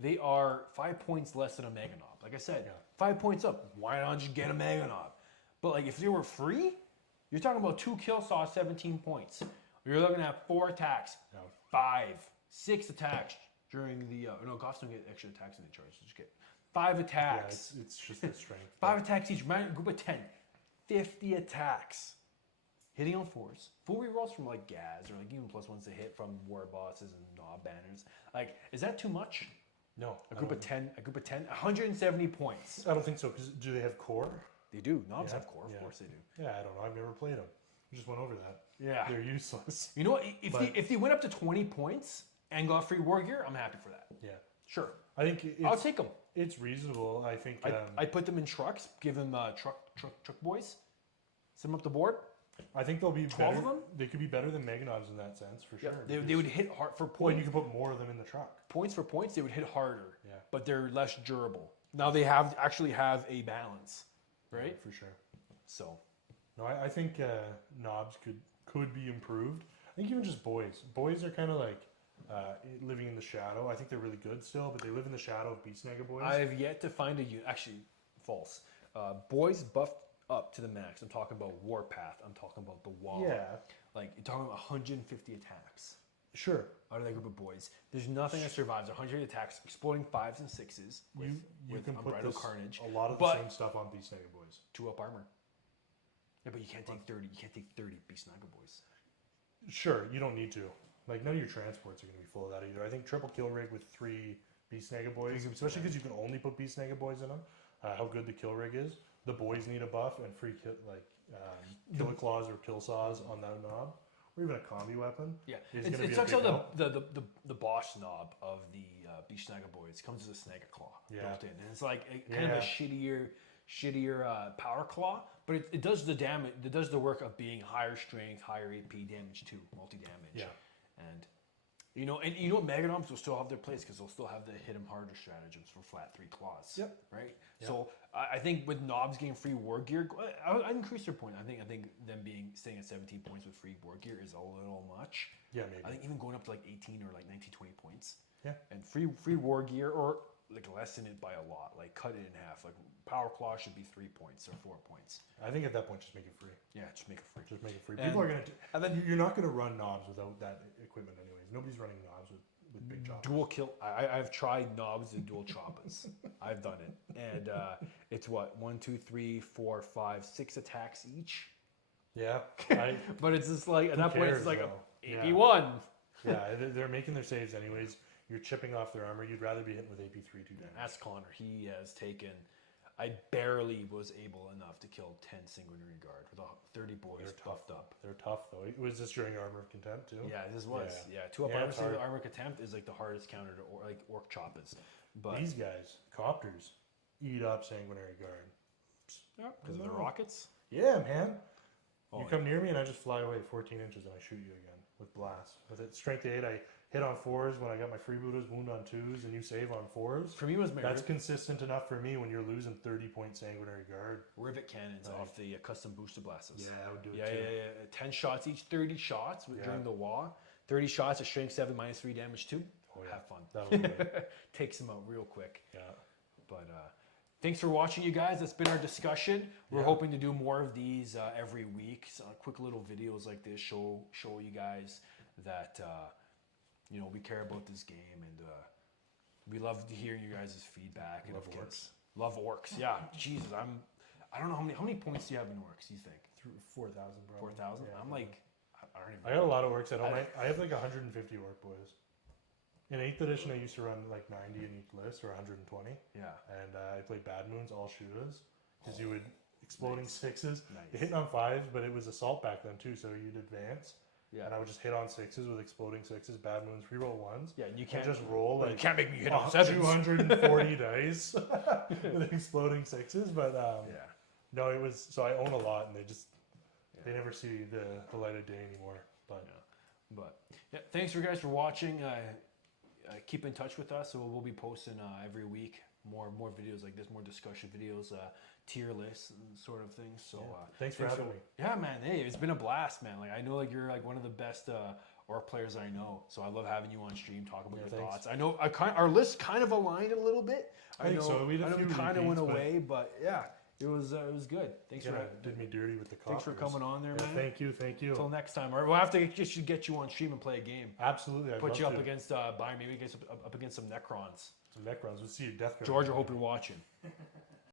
They are 5 points less than a Mega Knob. Like I said, 5 points up. Why not just get a Mega Knob? But like if they were free, you're talking about 2 kill saws, 17 points. You're looking at 4 attacks, 5, 6 attacks during the Goths don't get extra attacks in the charge. Just get 5 attacks. Yeah, it's just the strength. 5 attacks each. Group of 10, 50 attacks. Hitting on 4s. Full rerolls from like Gaz or like even +1s to hit from war bosses and knob banners. Like, is that too much? No. A group of 10, 170 points. I don't think so. Because do they have core? They do. Knobs have core. Of course they do. Yeah, I don't know. I've never played them. We just went over that. Yeah. They're useless. You know what? If they went up to 20 points and got free war gear, I'm happy for that. Yeah. Sure. I think I'll take them. It's reasonable. I think I put them in trucks, give them truck boys, send them up the board. I think they'll be 12 better. of them? They could be better than Mega Knobs in that sense, for sure. They would hit hard for Well, points. you can put more of them in the truck. Points for points, they would hit harder. Yeah. But they're less durable. Now they actually have a balance, right? Yeah, for sure. So. No, I think knobs could be improved. I think even just boys. Boys are kind of like living in the shadow. I think they're really good still, but they live in the shadow of Beast Snagger boys. I have yet to find a unit. Actually, false. Boys buffed up to the max. I'm talking about Warpath. I'm talking about the Wall. Yeah. Like, you're talking about 150 attacks. Sure. Out of that group of boys. There's nothing that survives 100 attacks, exploding 5s and 6s. You can put Carnage. a lot of the same stuff on Beast Snagger boys. 2-up armor. Yeah, but you can't take 30. You can't take 30 Beast Snagger boys. Sure, you don't need to. Like, none of your transports are going to be full of that either. I think triple kill rig with 3 Beast Snagger boys, especially because you can only put Beast Snagger boys in them. How good the kill rig is. The boys need a buff and free killer claws or kill saws on that knob, or even a combi weapon. Yeah, it sucks how the boss knob of the Beast Snagger boys comes as a Snagger claw built in, and it's like kind of a shittier power claw, but it does the damage. It does the work of being higher strength, higher AP damage too, multi damage. Yeah, and you know what, Mega Knobs will still have their place because they'll still have the hit 'em harder stratagems for flat 3 claws. Yep. Right. Yep. So I think with Knobs getting free war gear, I'd increase their point. I think them staying at 17 points with free war gear is a little much. Yeah, maybe. I think even going up to like 18 or like 19, 20 points. Yeah. And free war gear, or like lessen it by a lot, like cut it in half. Like power claw should be 3 points or 4 points. I think at that point, just make it free. Yeah, just make it free. Just make it free. And- People are gonna, and then- you're not gonna run knobs without that equipment, anyways. Nobody's running knobs with big choppers. Dual kill. I've tried knobs and dual choppers. I've done it, and it's what 1, 2, 3, 4, 5, 6 attacks each. Yeah, But it's just like at that point it's like though? a AP1. Yeah, they're making their saves anyways. You're chipping off their armor. You'd rather be hitting with AP3 2 damage. Ask Connor. He has taken. I barely was able enough to kill 10 sanguinary guard with 30 boys They're tough. buffed up. They're tough though. Was this during Armor of Contempt too? Yeah, this was. Yeah. Yeah, 2 up Yeah, armor, it's single hard. armor contempt is like the hardest counter to like orc choppers. But These guys, copters, eat up sanguinary guard. because of the rockets. Yeah, man. Oh, You come near me and I just fly away 14 inches and I shoot you again with blast. With it strength 8, I hit on 4s when I got my freebooters, wound on 2s, and you save on 4s. For me, it was my That's consistent enough for me when you're losing 30-point sanguinary guard. rivet cannons Right. off the custom booster blasters. Yeah, I would do it Yeah, too. yeah, yeah. 10 shots each, 30 shots Yeah. during the WAAAAAAAHG. 30 shots at strength 7 minus 3 damage too. Oh, yeah. Have fun. That'll be good. Takes them out real quick. Yeah. But thanks for watching, you guys. That's been our discussion. We're Yeah. hoping to do more of these every week. So quick little videos like this show you guys that we care about this game, and we love to hear you guys' feedback. And Love of orcs. course, love orcs. Yeah, Jesus, I don't know how many points do you have in orcs? You think 4,000, bro. 4,000? Yeah, I'm like, I don't even. I got a lot of orcs at home. I have like 150 orc boys. In 8th edition, I used to run like 90 in each list, or 120. Yeah. And I played bad moons, all shooters, because you would exploding 6s. Nice. You hit on 5s, but it was assault back then too, so you'd advance. Yeah. And I would just hit on 6s with exploding 6s, bad moons, reroll 1s. Yeah, you And can't just roll you like can't make me hit on 7s. 240 dice with exploding 6s. But Yeah. no, it was, so I own a lot, and they never see the light of day anymore. But But yeah, thanks for guys for watching. Keep in touch with us. So we'll be posting every week more videos like this, more discussion videos, tier lists, and sort of things. So thanks for having me. Yeah, man. Hey, it's been a blast, man. Like I know like you're like one of the best orc players I know. So I love having you on stream, talk about your thanks. thoughts. I know our list kind of aligned a little bit. I think know, so. We had a I know few we kind of went repeats, but- away, but yeah, it was good. Thanks Yeah, for did me dirty with the thanks for coppers. coming on there, Yeah, man. thank you. Until next time. Or we'll have to just get you on stream and play a game. Absolutely. I'd Put love you up to. against Bayern, maybe up against some Necrons. some Necrons. We'll see you, Death Guard. George, I hope you're watching.